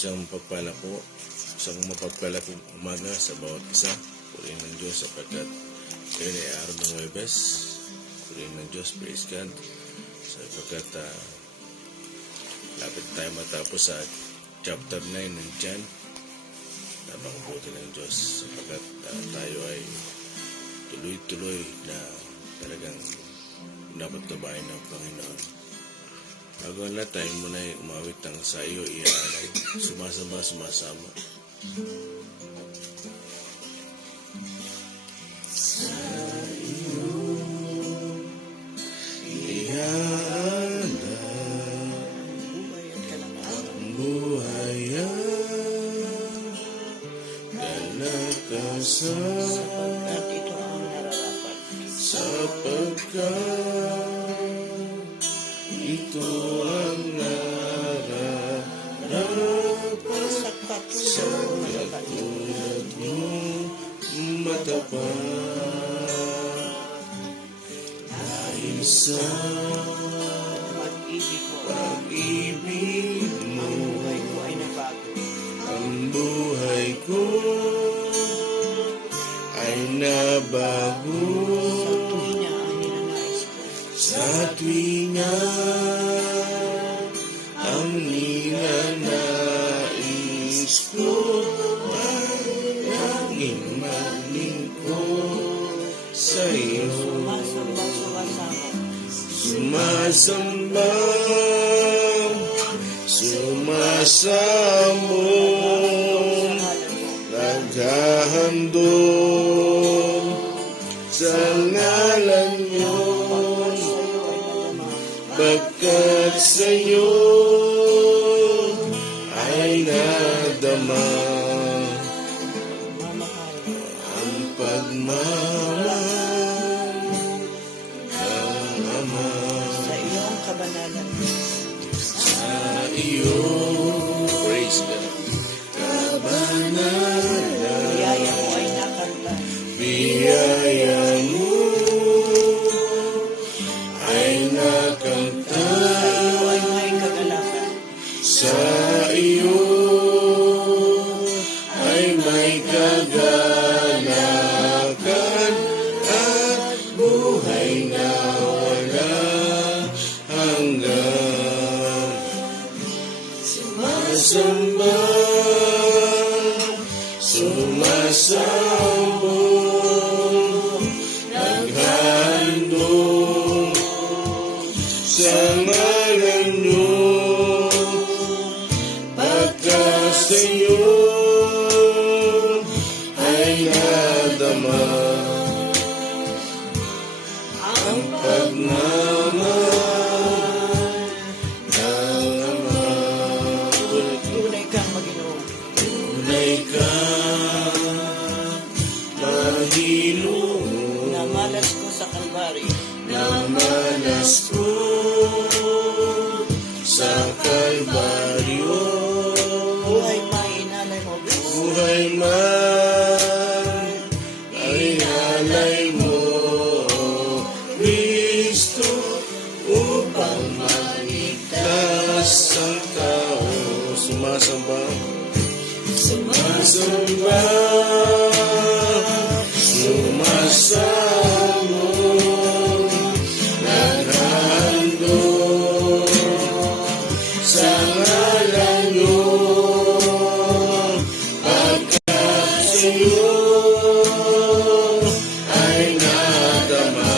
Isang pagpala po, isang mapagpala po umaga sa bawat isa. Purihin ng Diyos sapagkat ngayon ay araw ng Huwebes. Purihin ng Diyos, praise God. Sapagkat lapit tayo matapos sa chapter 9 ng John. Napakabuti ng Diyos sapagkat tayo ay tuloy-tuloy na talagang dapat tabayin ng Panginoon. Bago na tayo muna ay umawit ng sa iyo iaalay. Sumasama. Sa iyo iaalay ang buhay sapagkat ito ang nararapat. Sapagkat ito ang nararapat Sa katulad mong matapat. Dahil sa pag-ibig mo, buhay ko ay nabago. ang buhay ko ay nabago. Sa tuwina ang ninanais ko ay naging maglingkod sa iyo. Sumasambong naghahandog sa ngalan niyo. Pagkat sa'yo ay nadama ang pagmamahal ng Ama. Sa iyong kabanalan, Sa iyo, praise God, kabanalan, biyaya mo ay nakanta. biyaya mo ay nakanta. Sa iyo ay may kagalakan at buhay na wala hanggan. Sumasambong naghandog sa ngalan niyo. Pagkat sa'yo ay nadama ang pagmamahal ng Ama. Tunay kang Panginoon. Tunay ka mahilong, Namalas ko sa Kalbaryo. namalas ko sa Kalbaryo. Buhay pa inalay mo, Diyos. Buhay man ay inalay mo, Kristo, upang maligtas ang tao. Sumasamba, sumasambong naghandog sa ngalan niyo. Pagkat sa'yo ay nadama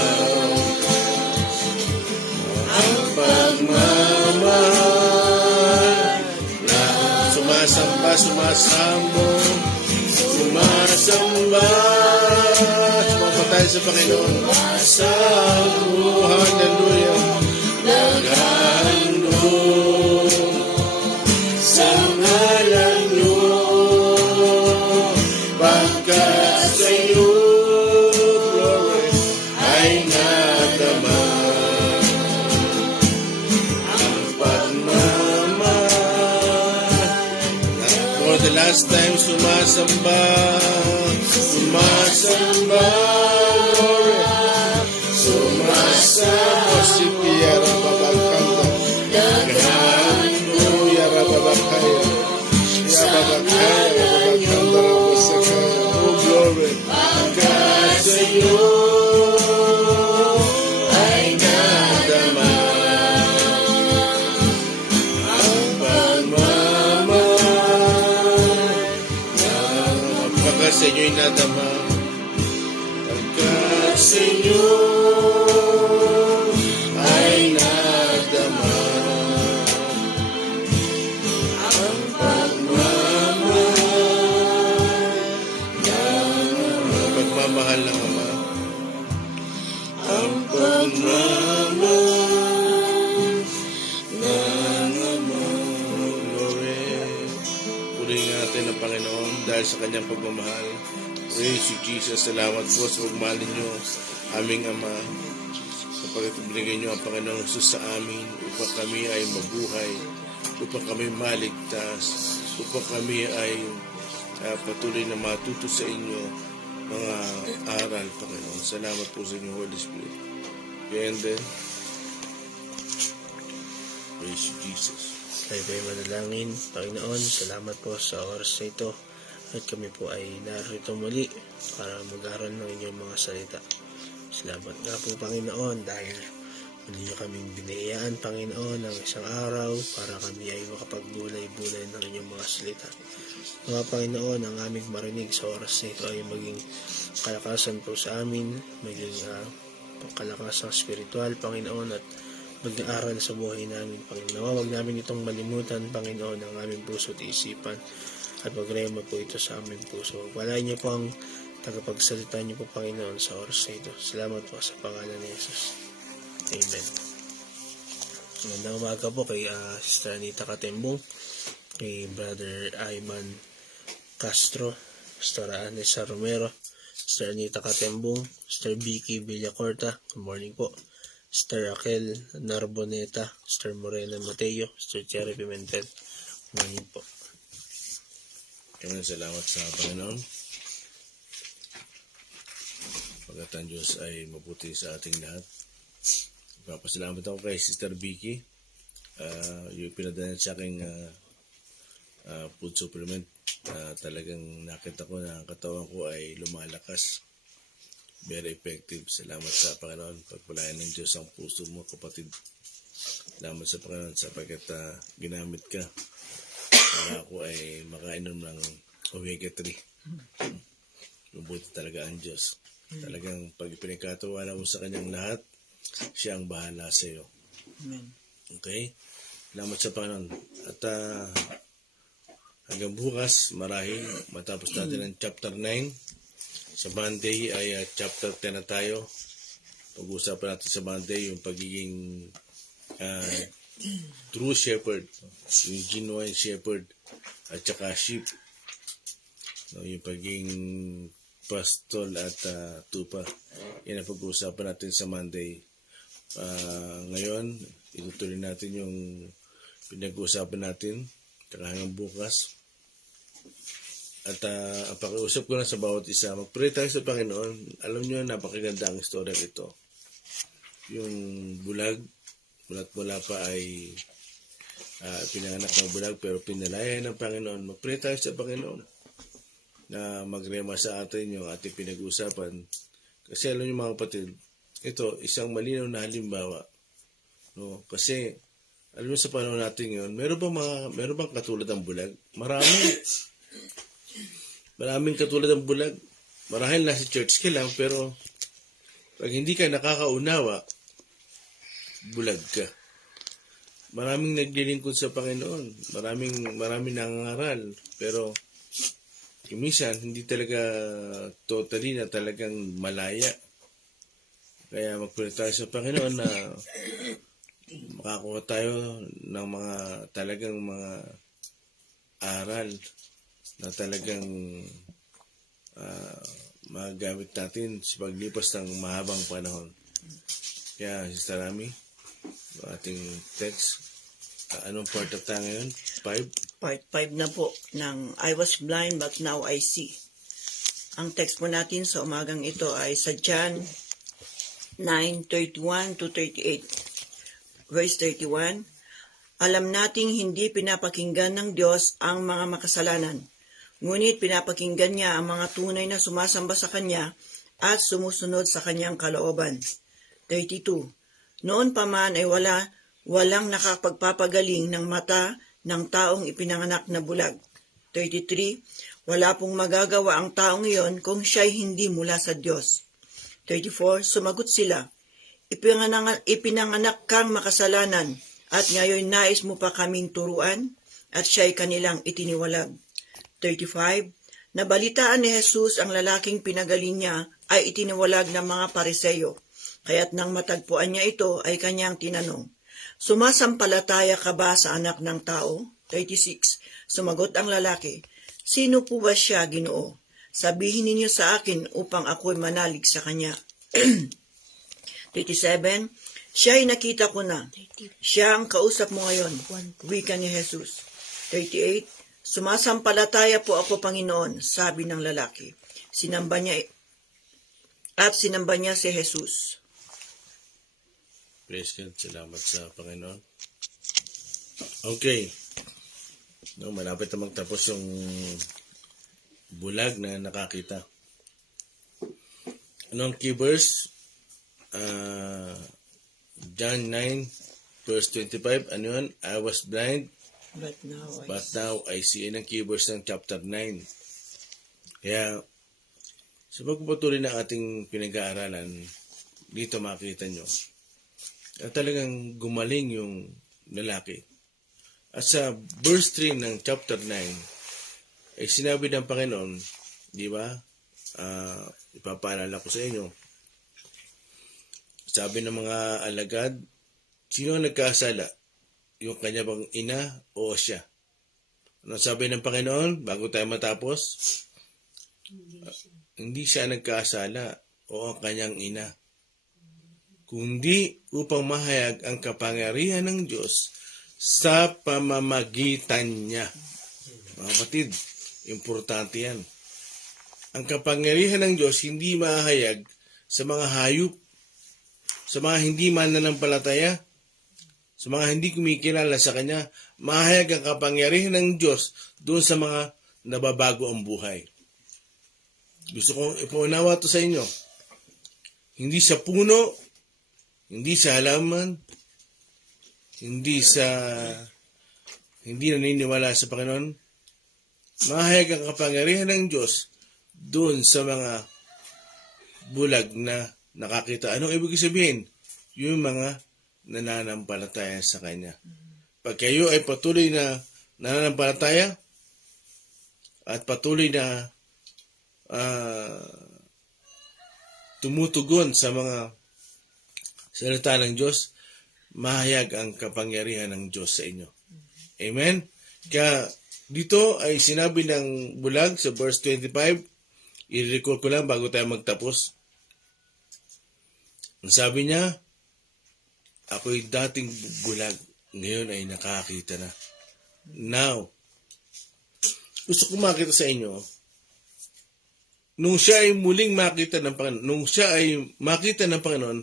ang pagmamahal na sumasambong sumampatay sa Panginoon. Sumasambong, hallelujah, naghandog sa ngalan niyo. Pagkat sa'yo, glory, ay nadama ang pagmamahal. For the last time, sumasamba, glory, sumasamba, si Piara Babakanta, Naghando, Yara Babakaya, sa inyo'y nadama. Pagkat sa inyo ay nadama ang pagmamahal ng Ama. Ang pagmamahal ng Ama. Glory. Purihin natin ang Panginoon dahil sa kanyang pagmamahal. Praise you, Jesus. Salamat po sa pagmamahal ninyo, aming Ama. Kapag binigay niyo ang Panginoong Jesus sa amin upang kami ay mabuhay, upang kami maligtas, upang kami ay patuloy na matuto sa inyo mga aral, Panginoon. Salamat po sa inyo, Holy Spirit. And then, praise you, Jesus. Tayo ba'y manalangin? Panginoon, salamat po sa oras na ito at kami po ay narito muli para mag-aral ng inyong mga salita. Salamat nga po, Panginoon, dahil muli niyo kaming binayaan, Panginoon, ng isang araw para kami ay makapagbulay-bulay ng inyong mga salita. Mga Panginoon, ang aming marinig sa oras na ito ay maging kalakasan po sa amin, maging kalakasan spiritual, Panginoon, at mag-aaral sa buhay namin, Panginoon. Huwag namin itong malimutan, Panginoon, ang aming puso at isipan at magrema po ito sa aming puso. Walain niyo po ang tagapagsalita niyo po, Panginoon, sa oras na ito. Salamat po sa pangalan ni Jesus. Amen. Magandang umaga po kay Sister Anita Katembong, kay Brother Ayman Castro, Sister Anessa Romero, Sister Anita Katembong, Sister Vicky Villacorta, good morning po, Sister Raquel Narboneta, Sister Morena Mateo, Sister Cherry Pimentel, good morning po. Maraming salamat sa Panginoon. Pagkat ang Diyos ay mabuti sa ating lahat. Papasalamat ako kay Sister Vicky. Yung pinadala sa aking food supplement. Talagang nakita ko na ang katawan ko ay lumalakas. Very effective. Salamat sa Panginoon. Pagpalayan ng Diyos ang puso mo, kapatid. Salamat sa Panginoon sapagkat ginamit ka para ako ay makainom ng omega-3. Mabuti talaga ang Diyos. Talagang pag pinagkatawanan mo sa kanyang lahat, siya ang bahala sa iyo. Amen. Okay? Salamat sa Panginoon. At hanggang bukas, marahil matapos natin ang chapter 9. Sa Monday ay chapter 10 na tayo. Pag-uusapan natin sa Monday yung pagiging true shepherd, yung genuine shepherd, at saka sheep. Yung pagiging pastol at tupa. Yan ang pag-uusapan natin sa Monday. Ngayon, itutuloy natin yung pinag-uusapan natin hanggang bukas. At ang pakiusap ko na sa bawat isa, mag-pray tayo sa Panginoon. Alam nyo, napakaganda ang istorya ito. Yung bulag, mula't mula pa ay pinanganak ng bulag pero pinalaya ng Panginoon. Mag-pray tayo sa Panginoon na magrema sa atin yung ating pinag-uusapan. Kasi alam nyo mga kapatid, ito, isang malinaw na halimbawa. No? Kasi, alam nyo sa panahon natin yun, meron bang katulad ng bulag? Maraming katulad ng bulag. Marahil nasa church ka lang, pero pag hindi ka nakakaunawa, bulag ka. Maraming naglilingkod sa Panginoon. Maraming nangangaral. Pero, minsan, hindi talaga totally na talagang malaya. Kaya magpray tayo sa Panginoon na makakuha tayo ng mga talagang mga aral na talagang magamit natin sa paglipas ng mahabang panahon. Kaya, Sister Rami, ating text, anong part of tayo ngayon? 5? Part 5 na po ng I was blind but now I see. Ang text po natin sa umagang ito ay sa John 9:31 to 38. Verse 31, alam nating hindi pinapakinggan ng Diyos ang mga makasalanan, ngunit pinapakinggan niya ang mga tunay na sumasamba sa Kanya at sumusunod sa Kanyang kalooban. 32, noon pa man ay walang nakapagpapagaling ng mata ng taong ipinanganak na bulag. 33, Wala pong magagawa ang taong iyon kung siya'y hindi mula sa Diyos. 34, sumagot sila, Ipinanganak kang makasalanan at ngayon nais mo pa kaming turuan at siya'y kanilang itiniwalag. 35, nabalitaan ni Jesus ang lalaking pinagaling niya ay itiniwalag ng mga Pariseyo. Kaya't nang matagpuan niya ito ay kanyang tinanong, Sumasampalataya ka ba sa anak ng tao? 36, sumagot ang lalaki, Sino po ba siya, Ginoo? Sabihin ninyo sa akin upang ako'y manalig sa kanya. 37, siya'y nakita ko na. Siya ang kausap mo ngayon. Wika ni Jesus. 38, sumasampalataya po ako, Panginoon, sabi ng lalaki. Sinamba niya si Jesus. Praise God. Salamat sa Panginoon. Okay. No, malapit na magtapos yung bulag na nakakita. Anong key verse? John 9 verse 25. Ano yun? I was blind, But now I see. Yan ang key verse ng chapter 9. Kaya, sa pagpapatuloy ng ating pinag-aaralan, dito makita nyo, talagang gumaling yung lalaki. At sa verse 3 ng chapter 9, ay sinabi ng Panginoon, di ba? Ipapaalala ko sa inyo. Sabi ng mga alagad, sino ang nagkasala? Yung kanya bang ina o siya? Ano sabi ng Panginoon bago tayo matapos? Hindi siya nagkasala o ang kanyang ina, kundi upang mahayag ang kapangyarihan ng Diyos sa pamamagitan niya. Mga kapatid, importante yan. Ang kapangyarihan ng Diyos hindi mahayag sa mga hayop, sa mga hindi mananampalataya, sa mga hindi kumikilala sa Kanya. Mahayag ang kapangyarihan ng Diyos doon sa mga nababago ang buhay. Gusto kong ipaunawa ito sa inyo. Hindi sa puno, hindi sa halaman, hindi naniniwala sa Panginoon. Mahayag ang kapangyarihan ng Diyos doon sa mga bulag na nakakita. Anong ibig sabihin? Yung mga nananampalataya sa Kanya. Pag kayo ay patuloy na nananampalataya at patuloy na tumutugon sa mga salita ng Diyos, mahayag ang kapangyarihan ng Diyos sa inyo. Amen? Kaya dito ay sinabi ng bulag sa verse 25, i-recall ko lang bago tayo magtapos. Ang sabi niya, ako'y dating bulag, ngayon ay nakakita na. Now, gusto ko makita sa inyo, nung siya ay muling makita ng Panginoon, nung siya ay makita ng Panginoon,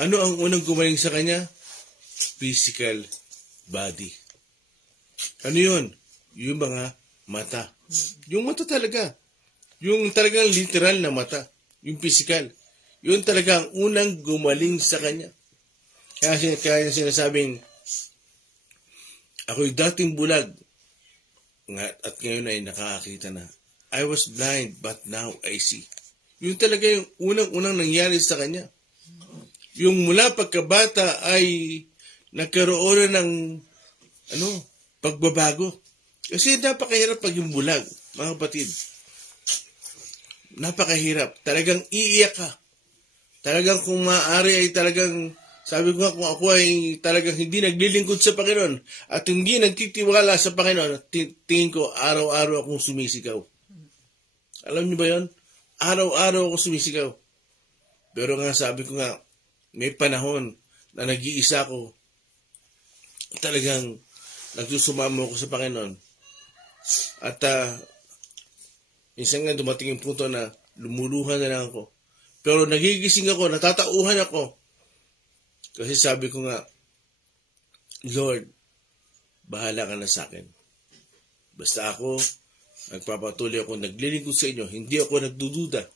ano ang unang gumaling sa kanya? Physical body. Ano yun? Yung mga mata. Yung mata talaga. Yung talagang literal na mata. Yung physical. Yun talaga ang unang gumaling sa kanya. Kaya sinasabing, ako'y dating bulag at ngayon ay nakakakita na. I was blind but now I see. Yun talaga yung unang nangyari sa kanya. Yung mula pagkabata ay nagkaroon ng pagbabago. Kasi napakahirap pag yung bulag, mga kapatid. Napakahirap. Talagang iiyak ka. Talagang kung maaari ay talagang, sabi ko nga, kung ako ay talagang hindi naglilingkod sa Panginoon at hindi nagtitiwala sa Panginoon, tingin ko araw-araw akong sumisigaw. Alam niyo ba yon? Araw-araw ako sumisigaw. Pero nga sabi ko nga, may panahon na nag-iisa ko, talagang nagsusumamo ako sa Panginoon. At minsan nga dumating yung punto na lumuluhan na lang ako. Pero nagigising ako, natatauhan ako. Kasi sabi ko nga, Lord, bahala ka na sa akin. Basta ako, nagpapatuloy ako, naglilingkod sa inyo, hindi ako nagdududa.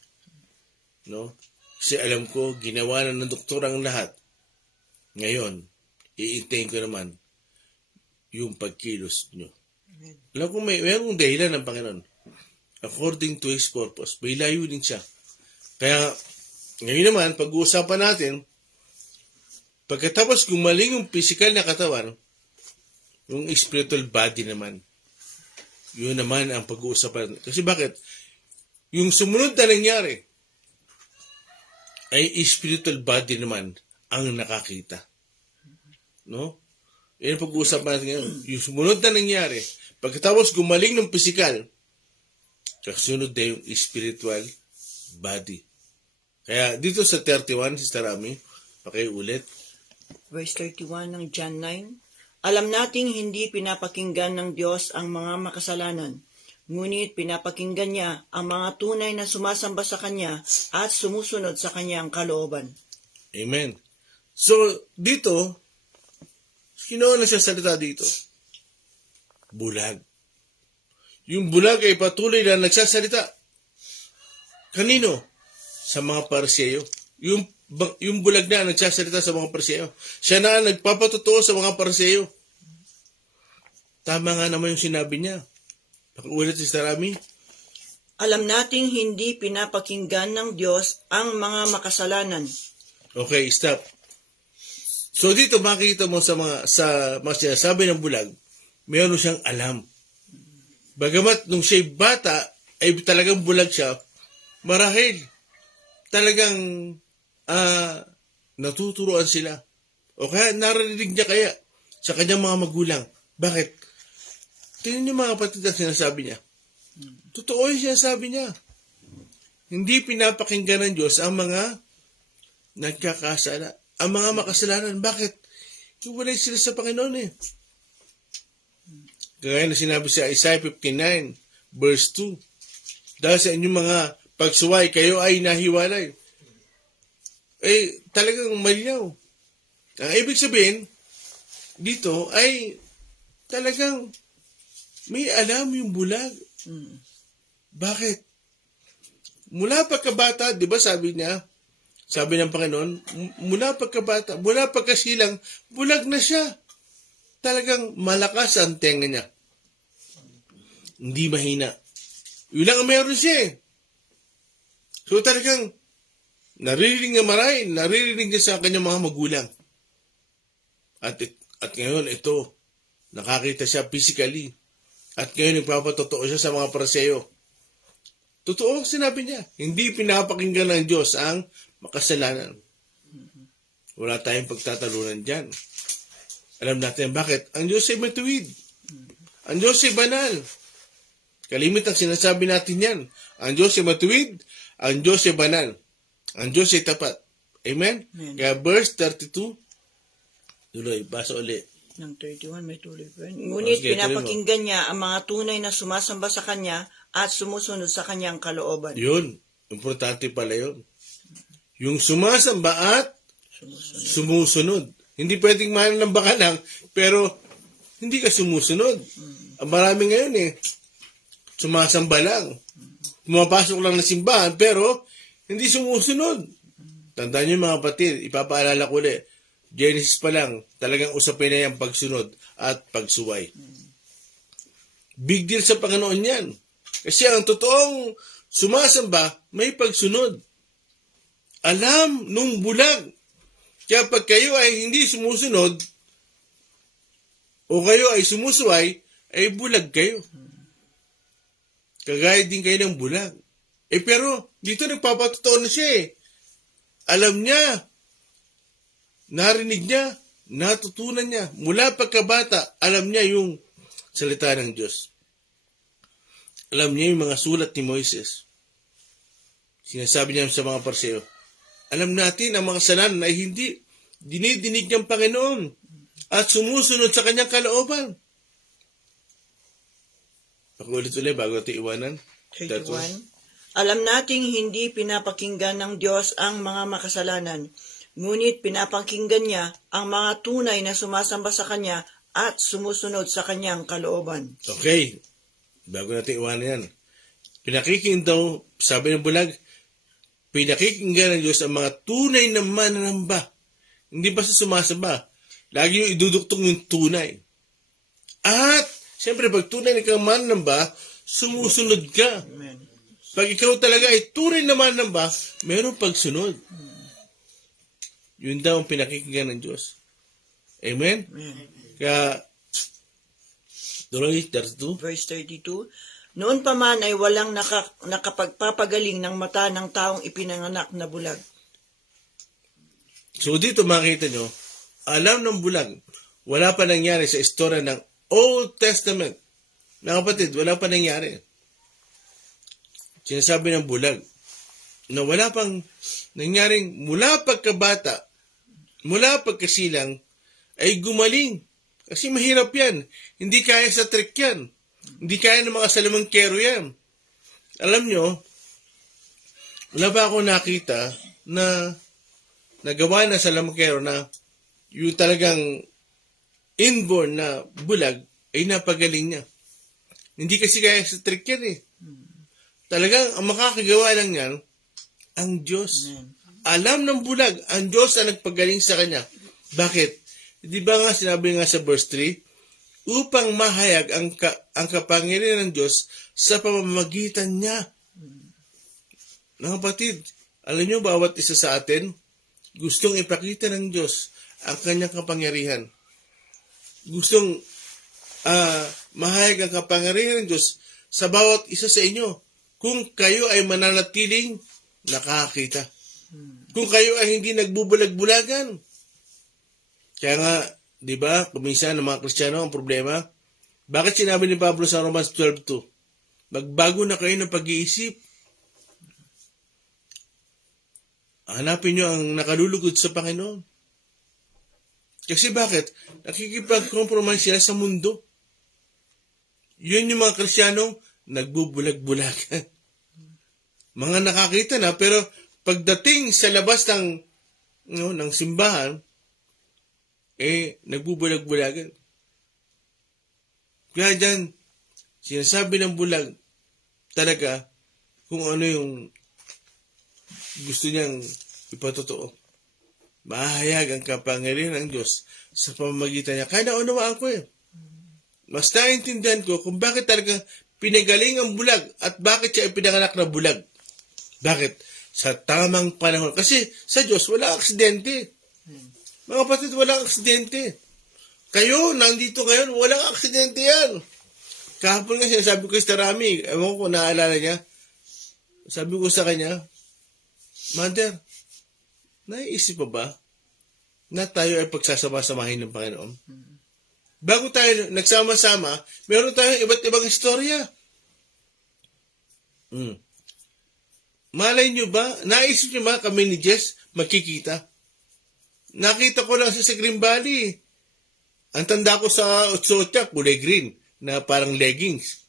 No? Kasi alam ko, ginawa na ng doktor ang lahat. Ngayon, iintayin ko naman yung pagkilos nyo. Alam ko mayroong dahilan ng Panginoon. according to His purpose. May layunin siya. Kaya, ngayon naman, pag-uusapan natin, pagkatapos gumaling yung physical na katawan, yung spiritual body naman, yun naman ang pag-uusapan. Kasi bakit? Yung sumunod na nangyari, ay spiritual body naman ang nakakita. No? Yan ang pag-uusapan natin ngayon. Yung sumunod na nangyari, pagkatapos gumaling ng physical, kasunod na yung spiritual body. Kaya dito sa 31, Sister Ami, pakiulit. Verse 31 ng John 9, alam nating hindi pinapakinggan ng Diyos ang mga makasalanan, ngunit pinapakinggan niya ang mga tunay na sumasamba sa Kanya at sumusunod sa Kanyang kalooban. Amen. So, dito, sino na siya salita dito? Bulag. Yung bulag ay patuloy na nagsasalita. Kanino? Sa mga Parseyo. Yung bulag na nagsasalita sa mga Parseyo. Siya na nagpapatotoo sa mga Parseyo. Tama nga naman yung sinabi niya. Pakiulit, Sister Ami. Alam nating hindi pinapakinggan ng Diyos ang mga makasalanan. Okay, stop. So dito makikita mo sa mga sinasabi ng bulag, mayroon siyang alam. Bagamat nung siya'y bata, ay talagang bulag siya, marahil talagang natuturuan sila. O kaya narinig niya kaya sa kanyang mga magulang. Bakit? Tingnan niyo mga kapatid ang sinasabi niya. Totoo yung sinasabi niya. Hindi pinapakinggan ng Diyos ang mga nagkakasala. Ang mga makasalanan. Bakit? Iwalay sila sa Panginoon eh. Gaya na sinabi sa Isaiah 59, verse 2. Dahil sa inyong mga pagsuway, kayo ay nahiwalay. Eh, talagang malinaw. Ang ibig sabihin, dito ay talagang may alam yung bulag. Bakit? Mula pagkabata, di ba sabi niya, sabi ng Panginoon, mula pagkabata, mula pagkasilang, bulag na siya. Talagang malakas ang tenga niya. Hindi mahina. Yun lang ang meron siya eh. So talagang, naririnig niya maray, naririnig niya sa kanyang mga magulang. At ngayon, ito, nakakita siya physically. At ngayon, nagpapatotoo siya sa mga Parseyo. Totoo ang sinabi niya. Hindi pinapakinggan ng Diyos ang makasalanan. Wala tayong pagtatalunan dyan. Alam natin bakit? Ang Diyos ay matuwid. Ang Diyos ay banal. Kalimit ang sinasabi natin yan. Ang Diyos ay matuwid. Ang Diyos ay banal. Ang Diyos ay tapat. Amen? Amen. Kaya verse 32, tuloy, basa ulit. Ng 31, may tuloy pa rin. Ngunit Okay, pinapakinggan niya ang mga tunay na sumasamba sa Kanya at sumusunod sa Kanyang kalooban. Yun. Importante pala yun. Yung sumasamba at sumusunod. Hindi pwedeng manamba ka lang, pero hindi ka sumusunod. Ang marami ngayon sumasamba lang. Pumapasok lang ng simbahan, pero hindi sumusunod. Tandaan niyo mga kapatid, ipapaalala ko ulit. Genesis pa lang, talagang usapin na yung pagsunod at pagsuway. Big deal sa Panginoon yan. Kasi ang totoong sumasamba, may pagsunod. Alam nung bulag. Kaya pag kayo ay hindi sumusunod, o kayo ay sumusuway, ay bulag kayo. Kagaya din kayo ng bulag. Pero dito nagpapatotoo na siya eh. Alam niya, narinig niya, natutunan niya. Mula pagkabata, alam niya yung salita ng Diyos. Alam niya yung mga sulat ni Moises. Sinasabi niya sa mga Parseyo, alam natin ang mga kasalanan ay hindi dinidinig ng Panginoon at sumusunod sa kanyang kalooban. Pakulit-ulit bago natin iwanan. 31. Alam nating hindi pinapakinggan ng Diyos ang mga makasalanan, ngunit pinapakinggan niya ang mga tunay na sumasamba sa Kanya at sumusunod sa Kanyang kalooban. Okay. Bago natin iwanan yan. Pinakikinggan daw, sabi ng bulag, pinakikinggan ng Diyos ang mga tunay na mananamba. Hindi basta sumasamba. Lagi yung iduduktong yung tunay. At, siyempre, pag tunay na kang mananamba, sumusunod ka. Amen. Pag ikaw talaga ay tunay naman ng ba, mayroong pagsunod. Yun daw ang pinakikinggan ng Diyos. Amen? Kaya, tuloy, 32. Verse 32, noon pa man ay walang nakapagpapagaling ng mata ng taong ipinanganak na bulag. So dito makita nyo, alam ng bulag, wala pa nangyari sa istorya ng Old Testament. Mga kapatid, wala pa nangyari. Sinasabi ng bulag na wala pang nangyaring mula pagkabata, mula pagkasilang, ay gumaling. Kasi mahirap yan. Hindi kaya sa trick yan. Hindi kaya ng mga salamangkero yan. Alam nyo, wala pa ako nakita na nagawa na salamangkero na yung talagang inborn na bulag ay napagaling niya. Hindi kasi kaya sa trick yan eh. Talagang ang makakagawa lang yan, ang Diyos. Alam ng bulag, ang Diyos ang nagpagaling sa kanya. Bakit? Di ba nga sinabi nga sa verse 3, upang mahayag ang kapangyarihan ng Diyos sa pamamagitan niya. Mga kapatid, alam nyo, bawat isa sa atin, gustong ipakita ng Diyos ang kanyang kapangyarihan. Gustong mahayag ang kapangyarihan ng Diyos sa bawat isa sa inyo. Kung kayo ay mananatiling nakakita. Kung kayo ay hindi nagbubulag-bulagan. Kaya nga, di ba, kuminsan ng mga Kristiyano ang problema, bakit sinabi ni Pablo sa Romans 12:2? Magbago na kayo ng pag-iisip. Hanapin nyo ang nakalulugod sa Panginoon. Kasi bakit? Nakikipag-compromise sila sa mundo. Yun yung mga Kristiyanong nagbubulag-bulagan. Mga nakakita na, pero pagdating sa labas ng simbahan, nagbubulag-bulagan. Kaya dyan, sinasabi ng bulag talaga kung ano yung gusto niyang ipatotoo. Mahayag ang kapangyarihan ng Diyos sa pamamagitan niya. Kaya naunawaan ko Mas naintindihan ko kung bakit talaga pinagaling ang bulag at bakit siya ipinanganak na bulag. Bakit? Sa tamang panahon. Kasi sa Diyos, wala aksidente. Mga kapatid, walang aksidente. Kayo, nandito ngayon, walang aksidente yan. Kahapon nga sinasabi ko kay Rami, ewan ko kung naaalala niya, sabi ko sa kanya, Mother, naiisip pa ba na tayo ay pagsasama-samahin ng Panginoon? Bago tayo nagsama-sama, meron tayong iba't ibang istorya. Malay nyo ba, naisip nyo ba kami ni Jess magkikita? Nakita ko lang sa Green Valley. Ang tanda ko sa Otsocha, kulay green, na parang leggings.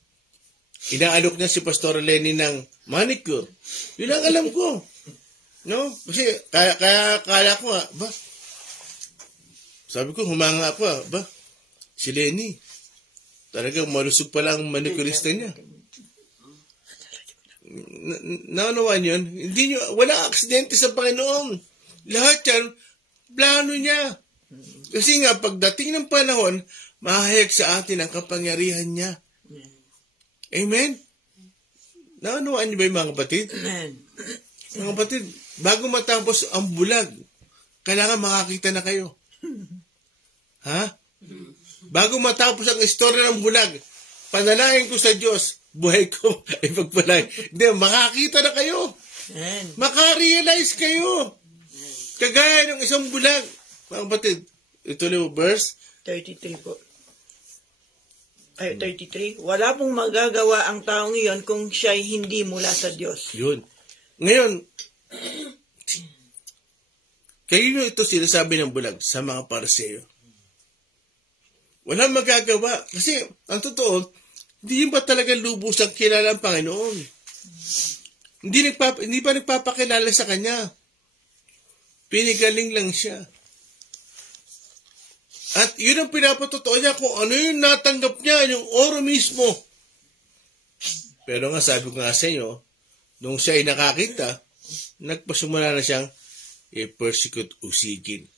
Inaalok niya si Pastor Lenny ng manicure. Yun ang alam ko. No? Kasi kaya ko ba? Sabi ko, humanga ako ba? Si Lenny. Talagang malusog pala ang manicurista niya. Naunawaan yun? Hindi nyo, wala aksidente sa Panginoon. Lahat yan, plano niya. Kasi nga, pagdating ng panahon, mahayag sa atin ang kapangyarihan niya. Amen? Naunawaan niyo ba yung mga kapatid? Amen. Mga kapatid, bago matapos ang bulag, kailangan makakita na kayo. Ha? Bago matapos ang istorya ng bulag, panalangin ko sa Diyos, buhay ko ay pagpalay. Hindi, makakita na kayo. Makarealize kayo. Kagaya ng isang bulag. Mga kapatid, ito lang verse 33 po. Ay, 33. Wala pong magagawa ang taong iyon kung siya'y hindi mula sa Diyos. Yun. Ngayon, kayo ito sinasabi ng bulag sa mga Pariseo. Walang magagawa. Kasi, ang totoo, hindi ba talaga lubusang kilala ang Panginoon? Hindi pa nagpapakilala sa Kanya. Pinigaling lang siya. At yun ang pinapatotoo niya kung ano yung natanggap niya, yung oro mismo. Pero nga sabi ko nga sa inyo, nung siya ay nakakita, nagpasimula na siyang i-persecute, usigin.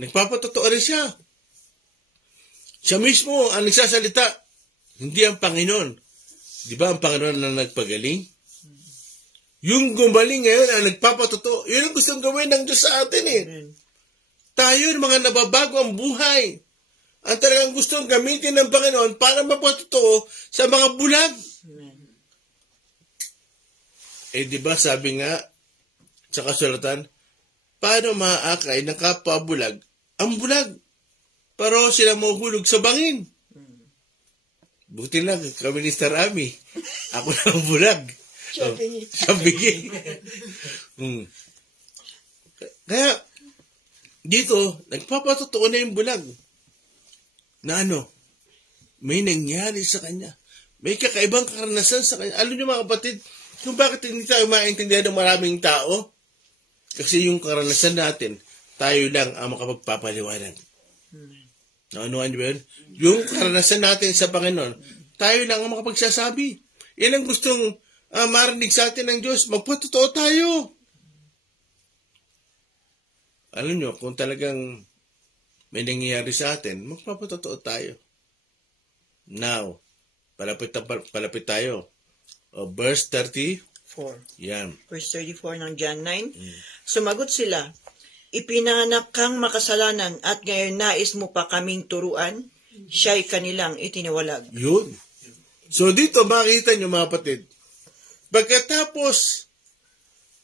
Nagpapatotoo rin siya. Siya mismo ang nagsasalita, hindi ang Panginoon. Di ba ang Panginoon na nagpagaling? Yung gumaling ngayon ang nagpapatotoo. Yun ang gustong gawin ng Diyos sa atin eh. Amen. Tayo, mga nababago ang buhay. Ang talagang gustong gamitin ng Panginoon para mapatotoo sa mga bulag. Amen. Di ba sabi nga sa kasulatan, paano maaakay ng kapwa bulag ang bulag? Pero sila mahuhulog sa bangin. Buti lang, kami ni Star Ami. Ako na ang bulag. Sabi Kaya, dito, nagpapatotoo na yung bulag. Na may nangyari sa kanya. May kakaibang karanasan sa kanya. Alam niyo mga kapatid, kung bakit hindi tayo maintindihan ng maraming tao? Kasi yung karanasan natin, tayo lang ang makapagpapaliwanag. Ano ba yun? Yung karanasan natin sa Panginoon, tayo lang ang makapagsasabi. Yan ang gustong marinig sa atin ng Diyos. Magpatotoo tayo. Alam nyo, kung talagang may nangyayari sa atin, magpapatotoo tayo. Now, palapit tayo. Verse 34. 4. Yan. Verse 34 ng John 9. Sumagot sila, ipinanganak kang makasalanan at ngayon nais mo pa kaming turuan, siya'y kanilang itiniwalag. Yun. So dito, makikita nyo mga kapatid, pagkatapos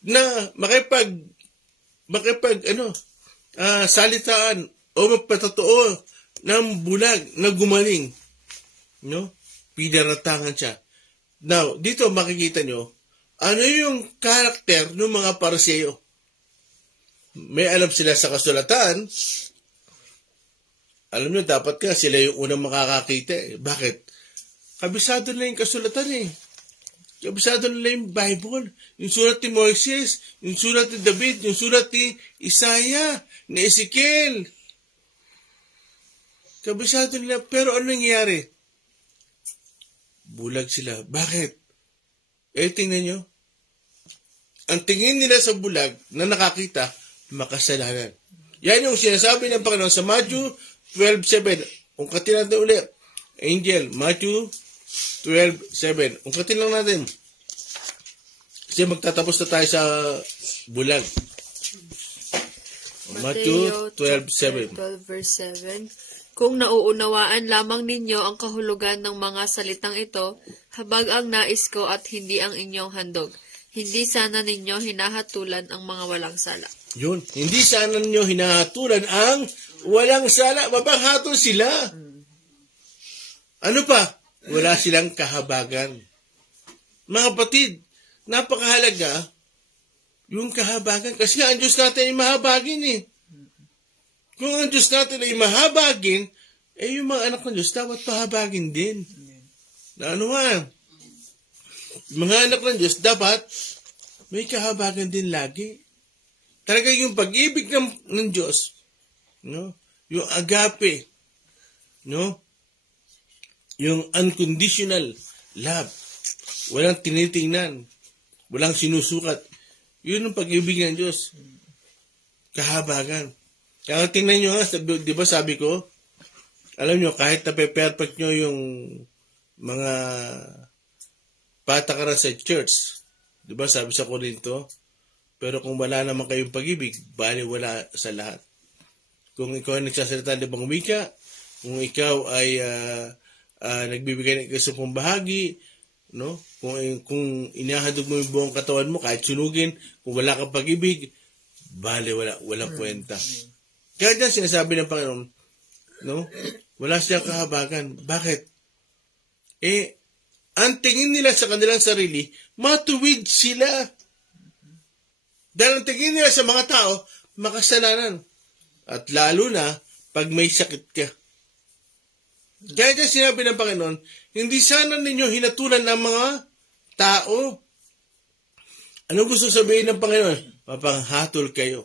na salitaan o magpatotoo ng bulag na gumaling, no? Pinaratangan siya. Now, dito makikita nyo, ano yung karakter ng mga Pariseo? May alam sila sa kasulatan. Alam nyo, dapat ka sila yung unang makakakita eh. Bakit? Kabisado nila yung kasulatan eh. Kabisado nila yung Bible. Yung sulat ni Moises, yung sulat ni David, yung sulat ni Isaiah, ni Ezekiel. Kabisado nila. Pero ano nangyayari? Bulag sila. Bakit? Tingnan nyo. Ang tingin nila sa bulag na nakakita, makasalanan. Yan yung sinasabi ng Panginoon sa Matthew 12:7. Ungkatin natin ulit. Angel, Matthew 12:7. Ungkatin lang natin. Kasi magtatapos na tayo sa bulag. Matthew 12:7. 12 verse 7. Kung nauunawaan lamang ninyo ang kahulugan ng mga salitang ito, habag ang nais ko at hindi ang inyong handog. Hindi sana ninyo hinahatulan ang mga walang sala. Yun. Hindi sana ninyo hinahatulan ang walang sala. Mapanghatol sila. Ano pa? Wala silang kahabagan. Mga kapatid, napakahalaga yung kahabagan. Kasi nga ang Diyos natin ay mahabagin eh. Kung ang Diyos natin ay mahabagin, yung mga anak ng Diyos dapat pahabagin din. Na ano nga? Mga anak ng Diyos dapat may kahabagan din lagi. Talaga yung pag-ibig ng Diyos, no? Yung agape, no? Yung unconditional love. Walang tinitingnan. Walang sinusukat. Yun ang pag-ibig ng Diyos. Kahabagan. Kaya tingnan nyo di ba sabi ko, alam nyo, kahit na-perfect nyo yung mga patakaran sa church, di ba sabi sa Korinto, pero kung wala naman kayong pag-ibig, bali wala sa lahat. Kung ikaw ay nagsasalita ng ibang wika, kung ikaw ay nagbibigay ng ikasupong bahagi, no? Kung inahadog mo yung buong katawan mo, kahit sunugin, kung wala kang pag-ibig, bali walang kwenta. Kaya dyan sinasabi ng Panginoon, no? Wala siyang kahabagan. Bakit? Ang tingin nila sa kanilang sarili, matuwid sila. Dahil ang tingin nila sa mga tao, makasalanan. At lalo na, pag may sakit ka. Kaya dyan sinabi ng Panginoon, hindi sana ninyo hinatulan ng mga tao. Ano gusto sabihin ng Panginoon? Mapanghatol kayo.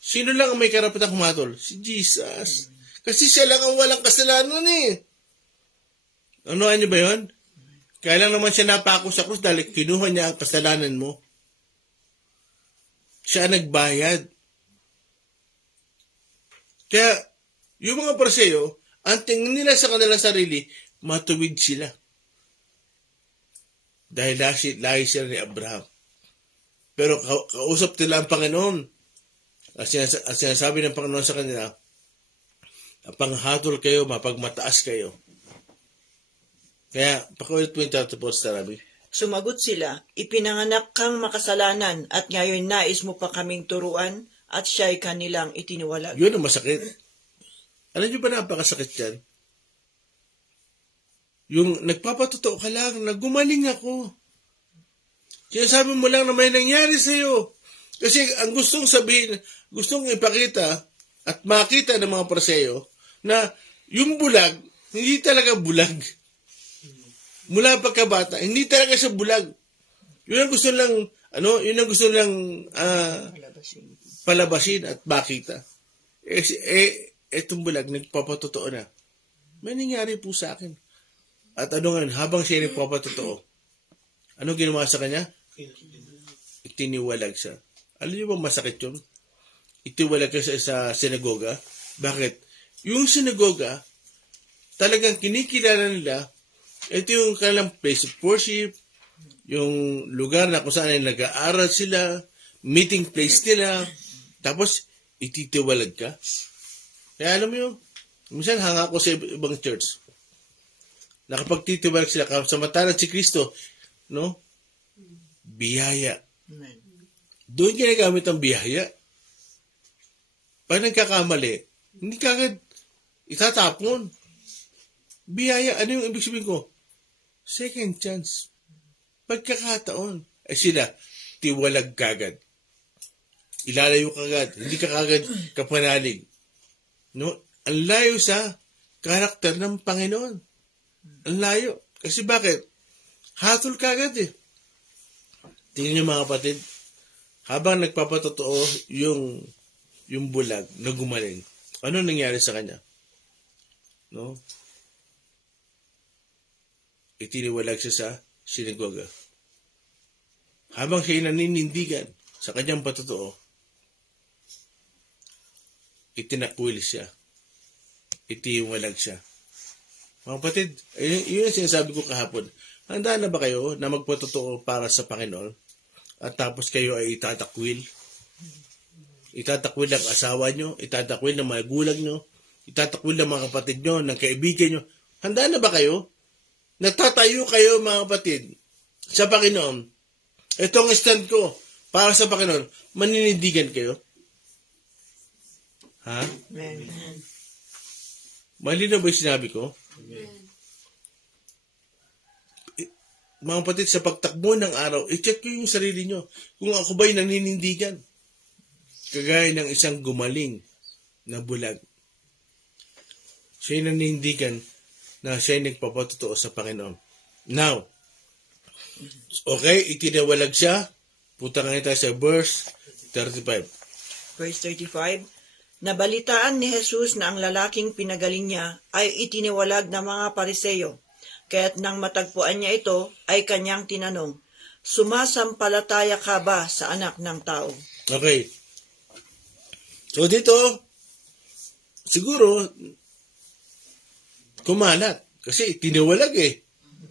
Sino lang ang may karapatang humatol? Si Jesus. Kasi siya lang ang walang kasalanan eh. Anuhan niyo ba yun? Kaya lang naman siya napako sa krus dahil kinuha niya ang kasalanan mo. Siya nagbayad. Kaya, yung mga Pariseo, ang tingin nila sa kanilang sarili, matuwid sila. Dahil lahi sila ni Abraham. Pero kausap nila ang Panginoon. At sinasabi ng Panginoon sa kanila, panghatol kayo, mapagmataas kayo. Kaya, pakulit po yung 34 sa Arabi. Sumagot sila, ipinanganak kang makasalanan at ngayon nais mo pa kaming turuan at siya'y kanilang itiniwalag. Yun ang masakit. Alam niyo ba napakasakit yan? Yung nagpapatotoo ka lang na gumaling ako. Sinasabi mo lang na may nangyari sa'yo. Kasi ang gustong sabihin, gustong ipakita at makita ng mga Pariseo na yung bulag, hindi talaga bulag. Mula pagkabata, hindi talaga siya bulag. Yun ang gusto lang, palabasin at makita. Etong bulag, nagpapatotoo na. May nangyari po sa akin. At ano nga, habang siya nagpapatotoo, ano ginawa sa kanya? Itiniwalag siya. Alam niyo ba masakit yun? Itiwalag siya sa sinagoga. Bakit? Yung sinagoga, talagang kinikilala nila, ito yung kanilang place of worship, yung lugar na kung saan ay nag-aaral sila, meeting place nila, tapos ititiwalag ka. Kaya alam mo yun, minsan hanga ako sa ibang church. Nakapagtitiwalag sila, samatalan si Kristo, no? Biyaya. Amen. Doon ginagamit ang biyaya. Pag nagkakamali, hindi kagad itatapon. Biyaya, ano yung ibig sabihin ko? Second chance. Pagkakataon. Sila, tiwalag kagad. Ilalayo kagad. Hindi ka kagad kapanalig. No? Ang layo sa karakter ng Panginoon. Ang layo. Kasi bakit? Hatol kagad eh. Tingnan niyo mga kapatid, habang nagpapatotoo yung bulag na gumaling, ano nangyari sa kanya? No? Itiniwalag siya sa sinagoga. Habang siya naninindigan sa kanyang patotoo, itinakwil siya. Itiniwalag siya. Mga kapatid, yun ang sinasabi ko kahapon. Handa na ba kayo na magpatotoo para sa Panginoon? At tapos kayo ay itatakwil? Itatakwil ng asawa nyo, itatakwil ng mga gulang nyo, itatakwil ng mga kapatid nyo, ng kaibigan nyo. Handa na ba kayo? Nagtatayo kayo mga kapatid sa Panginoon. Ito ang stand ko para sa Panginoon. Maninindigan kayo? Ha? Amen. Malinaw ba yung sinabi ko? Mga kapatid, sa pagtakbo ng araw, i-check nyo yung sarili nyo. Kung ako ba'y naninindigan. Kagaya ng isang gumaling na bulag. Siya'y naninindigan na siya'y nagpapatotoo sa Panginoon. Now, okay, itinawalag siya. Punta nga tayo sa verse 35. Verse 35, nabalitaan ni Jesus na ang lalaking pinagaling niya ay itiniwalag ng mga Pariseo. Kaya't nang matagpuan niya ito, ay kanyang tinanong, sumasampalataya ka ba sa anak ng tao? Okay. So dito, siguro, kumalat. Kasi tiniwalag eh.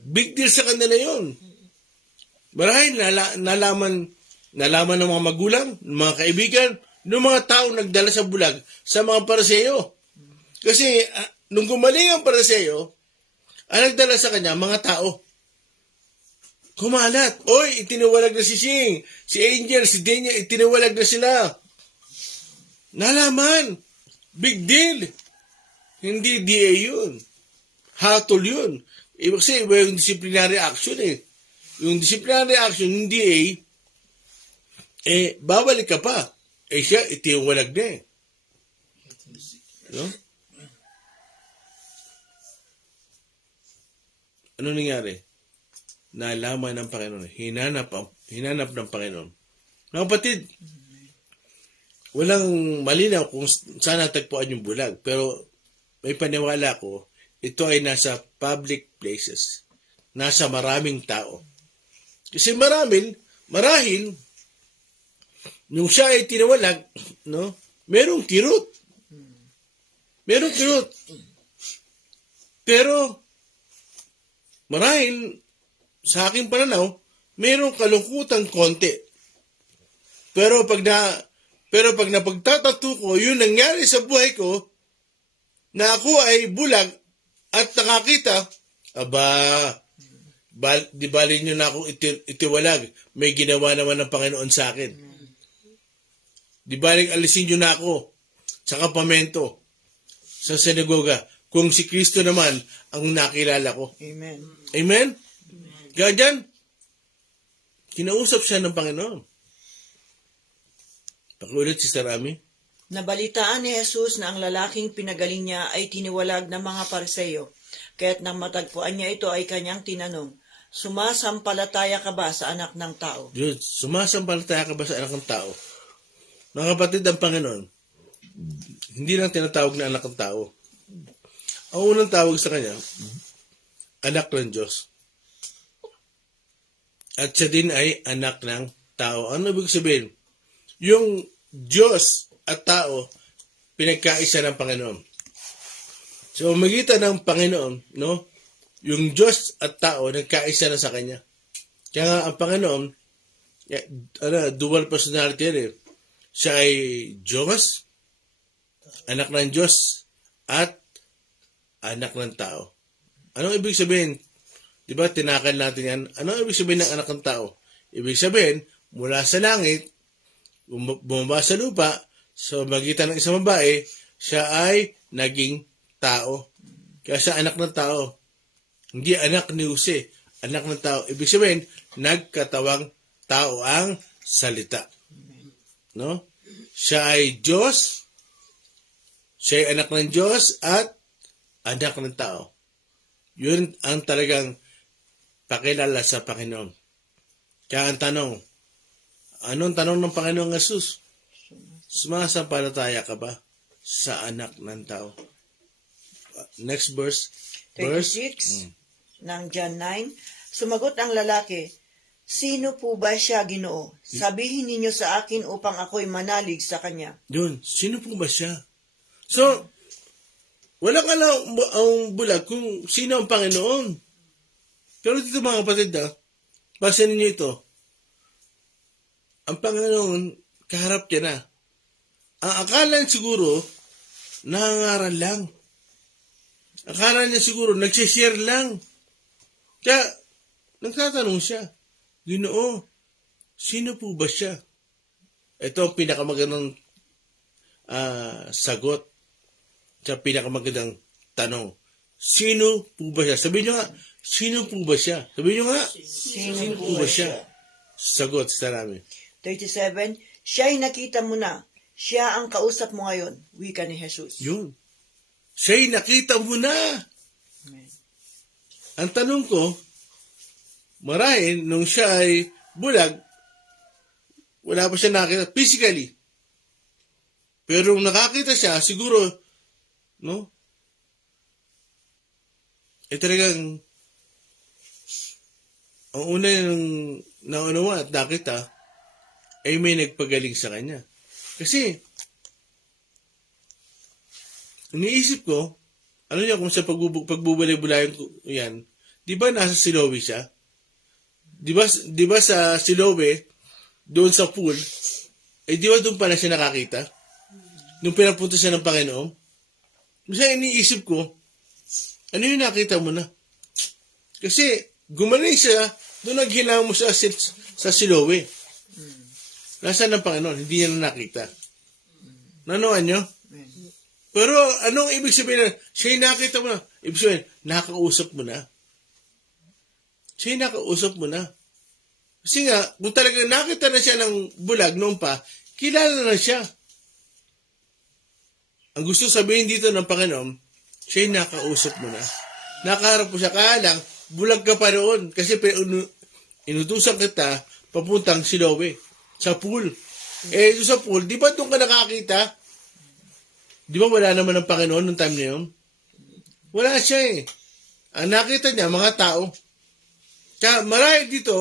Big deal sa kanila yun. Marahil nalaman ng mga magulang, ng mga kaibigan, ng mga tao nagdala sa bulag sa mga Pariseo. Kasi nung gumaling ang Pariseo, ang nagdala sa kanya, mga tao. Kumalat. Oy, itiniwalag na si Shing, si Angel, si Denya, itiniwalag na sila. Nalaman. Big deal. Hindi DA yun. Hatol yun. Kasi iba yung disciplinary action eh. Yung disciplinary action, yung DA, babalik ka pa. Siya, itiniwalag na eh. No? Ano nangyari? Nalaman ng Panginoon. Hinanap ng Panginoon. Mga kapatid, walang malinaw kung saan natagpuan yung bulag. Pero may paniwala ko, ito ay nasa public places. Nasa maraming tao. Kasi marahil, nung siya ay tinawalag, no, merong kirot. Merong kirot. Pero, marahil, sa aking pananaw, merong kalungkutang konti. Pero pag napagtatato ko, yun nangyari sa buhay ko, na ako ay bulag at nakakita, di bali nyo na ako itiwalag. May ginawa naman ng Panginoon sa akin. Di bali alisin nyo na ako sa kampamento, sa sinagoga, kung si Kristo naman ang nakilala ko. Amen. Amen? Kaya dyan, kinausap siya ng Panginoon. Pakiulit, Sister Ami. Nabalitaan ni Jesus na ang lalaking pinagaling niya ay tiniwalag ng mga Pariseyo. Kaya't nang matagpuan niya ito ay kanyang tinanong, sumasampalataya ka ba sa anak ng tao? Yun, sumasampalataya ka ba sa anak ng tao? Mga kapatid, ang Panginoon, hindi lang tinatawag na anak ng tao. Ang unang tawag sa kanya, anak ng Diyos. At siya din ay anak ng tao. Ano ibig sabihin? Yung Diyos at tao, pinagkaisa ng Panginoon. So, magitan ng Panginoon, no? Yung Diyos at tao, nagkaisa na sa Kanya. Kaya nga, ang Panginoon, dual personality yan eh. Siya ay Diyos, anak ng Diyos, at anak ng tao. Anong ibig sabihin? Diba, tinakal natin yan. Anong ibig sabihin ng anak ng tao? Ibig sabihin, mula sa langit, bumaba sa lupa, sa magitan ng isang babae, siya ay naging tao. Kaya siya anak ng tao. Hindi anak ni Jose, anak ng tao. Ibig sabihin, nagkatawang tao ang salita. No? Siya ay Diyos, siya ay anak ng Diyos, at anak ng tao. Yun ang talagang pakilala sa Panginoon. Kaya ang tanong, anong tanong ng Panginoong Jesus? Sumasampalataya ka ba sa anak ng tao? Next verse. 36 ng John 9, sumagot ang lalaki, sino po ba siya, Ginoo? Sabihin ninyo sa akin upang ako'y manalig sa kanya. Yun, sino po ba siya? So, walang alam ang bulag kung sino ang Panginoon. Pero dito mga kapatid, basa ninyo ito. Ang Panginoon, kaharap niya na. Ang akala siguro, nangangaral lang. Akala niya siguro, nagsishare lang. Kaya, nagtatanong siya, Ginoo, sino po ba siya? Ito ang pinakamagandang sagot sa pinakamagandang tanong. Sino po ba siya? Sabihin nyo nga, sino po ba siya? Sabihin nyo nga, sino po ba siya? Sagot sa namin. 37, siya'y nakita mo na. Siya ang kausap mo ngayon, wika ni Jesus. Yun. Siya'y nakita mo na. Amen. Ang tanong ko, marahil nung siya ay bulag, wala pa siya nakita physically. Pero nung nakakita siya, siguro, no? Talagang, ang una yung naunawa at nakita, ay may nagpagaling sa kanya. Kasi, iniisip ko, ano niya kung sa pagbubulay-bulayan ko yan, di ba nasa Siloe siya? Di ba sa Siloe, doon sa pool, di ba doon pala siya nakakita? Nung pinapunta siya ng Panginoon? Kasi iniisip ko, ano yung nakita mo na? Kasi, gumaling siya, doon naghilang mo siya sa Siloe. Nasaan ang Panginoon? Hindi niya na nakita. Nanoan nyo? Pero anong ibig sabihin na siya'y nakita mo na? Ibig sabihin, nakakausap mo na. Siya'y nakausap mo na. Kasi nga, kung talagang nakita na siya ng bulag noon pa, kilala na siya. Ang gusto sabihin dito ng Panginoon, siya'y nakausap mo na. Nakaharap mo siya, kaya lang, bulag ka pa roon. Kasi inutusan kita papuntang Siloe. Sa pool. Doon sa pool, di ba doon ka nakakita? Di ba wala naman ang Panginoon noong time na yun? Wala siya eh. Ang nakita niya, mga tao. Kaya marahil dito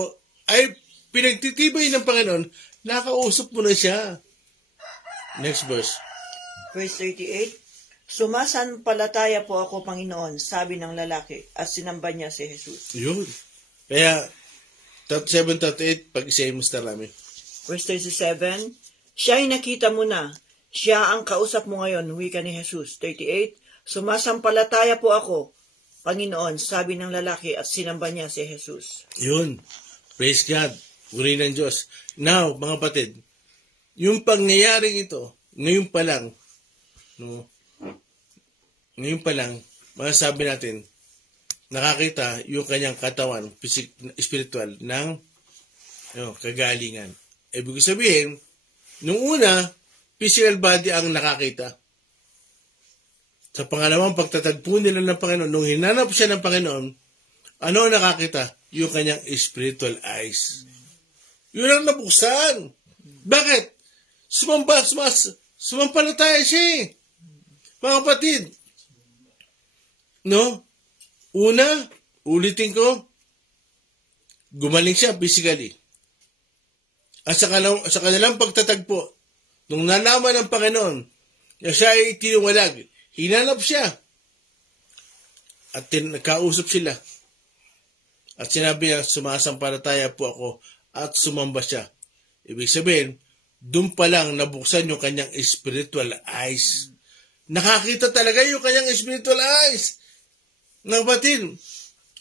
ay pinagtitibay ng Panginoon, nakausap mo na siya. Next verse. Verse 38, sumasampalataya po ako, Panginoon, sabi ng lalaki, at sinamba niya si Jesus. Yun. Kaya, 37-38, pag-isayin mo sa namin. Verse 37, siya'y nakita mo na, siya ang kausap mo ngayon, wika ni Jesus. 38, sumasampalataya po ako, Panginoon, sabi ng lalaki at sinamba niya si Jesus. Yun. Praise God. Uri ng Diyos. Now, mga kapatid, yung pangyayaring ito, ngayon pa lang, no? Ngayon pa lang, masasabi natin, nakakita yung kanyang katawan, spiritual, ng kagalingan. Ibig sabihin, nung una, physical body ang nakakita. Sa pangalawang pagtatagpo nila ng Panginoon, nung hinanap siya ng Panginoon, ano ang nakakita? Yung kanyang spiritual eyes. Yun ang nabuksan. Bakit? Sumampalataya siya eh. Mga kapatid, no? Una, ulitin ko, gumaling siya physically. At sa kanilang pagtatagpo, nung nalaman ng Panginoon na siya ay tiniwalag, hinanap siya. At nagkausap sila. At sinabi niya, sumasampalataya po ako at sumamba siya. Ibig sabihin, doon pa lang nabuksan yung kanyang spiritual eyes. Nakakita talaga yung kanyang spiritual eyes. Nabatin,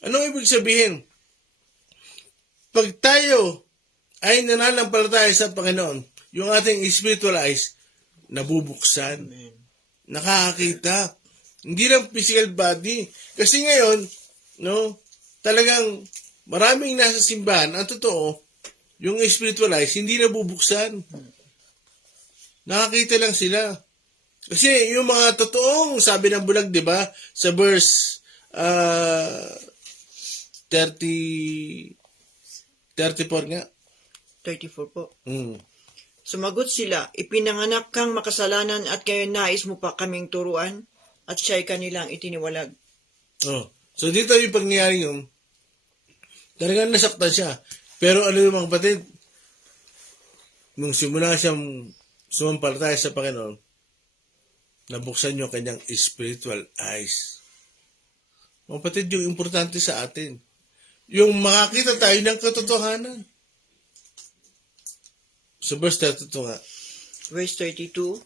anong ibig sabihin? Pag tayo ay nananampalataya sa Panginoon, yung ating spiritual eyes, nabubuksan. Nakakita. Hindi lang physical body. Kasi ngayon, no, talagang maraming nasa simbahan, ang totoo, yung spiritual eyes, hindi nabubuksan. Nakakita lang sila. Kasi yung mga totoong, sabi ng bulag, di ba, sa verse 34 nga. 34 po. Mm. Sumagot sila, ipinanganak kang makasalanan at kayo nais mo pa kaming turuan at siya'y kanilang itiniwalag. Oh. So dito yung pangyayari yung talagang nasaktan siya. Pero ano yung mga kapatid? Nung simula siyang sumampalataya sa Panginoon, nabuksan yung kanyang spiritual eyes. Mga kapatid, yung importante sa atin, yung makakita tayo ng katotohanan. Sa verse 32 nga. Verse 32,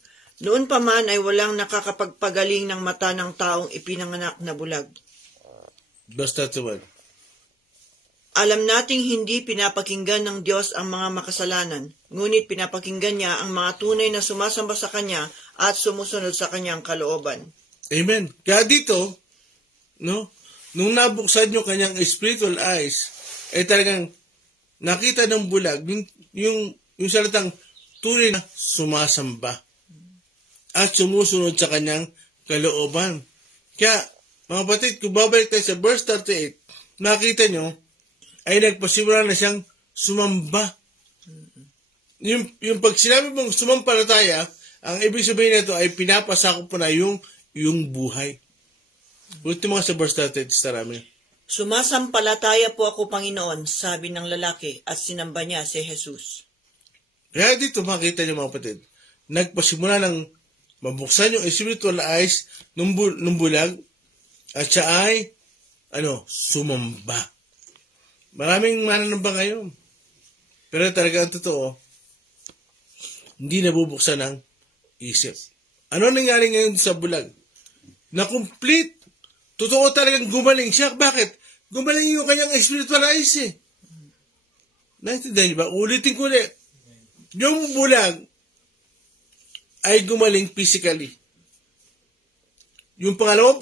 noon pa man ay walang nakakapagpagaling ng mata ng taong ipinanganak na bulag. Verse 31. Alam nating hindi pinapakinggan ng Diyos ang mga makasalanan, ngunit pinapakinggan niya ang mga tunay na sumasamba sa Kanya at sumusunod sa Kanyang kalooban. Amen. Kaya dito, no, nung nabuksan yung kanyang spiritual eyes, ay talagang nakita ng bulag yung salitang tunay na sumasamba at sumusunod sa kanyang kalooban. Kaya, mga kapatid, kung babalik tayo sa verse 38, nakita nyo, ay nagpasimula na siyang sumamba. Yung pag sinabi mong sumampalataya, ang ibig sabihin nito ay pinapasakop po na yung buhay. Ultimo nga sa verse 38, sarami. Sumasampalataya po ako, Panginoon, sabi ng lalaki at sinamba niya si Jesus. Kaya dito makita niyo mga kapatid, nagpasimula ng mabuksan yung spiritual eyes ng bulag at siya ay sumamba. Maraming mananamba ngayon. Pero talaga ang totoo, hindi nabubuksan ng isip. Ano nangyari ngayon sa bulag? Na-complete. Totoo talagang gumaling siya. Bakit? Gumaling yung kanyang spiritual eyes eh. Naintindihan niyo ba? Ulitin ko ulit. Yung bulag ay gumaling physically. Yung pangalawang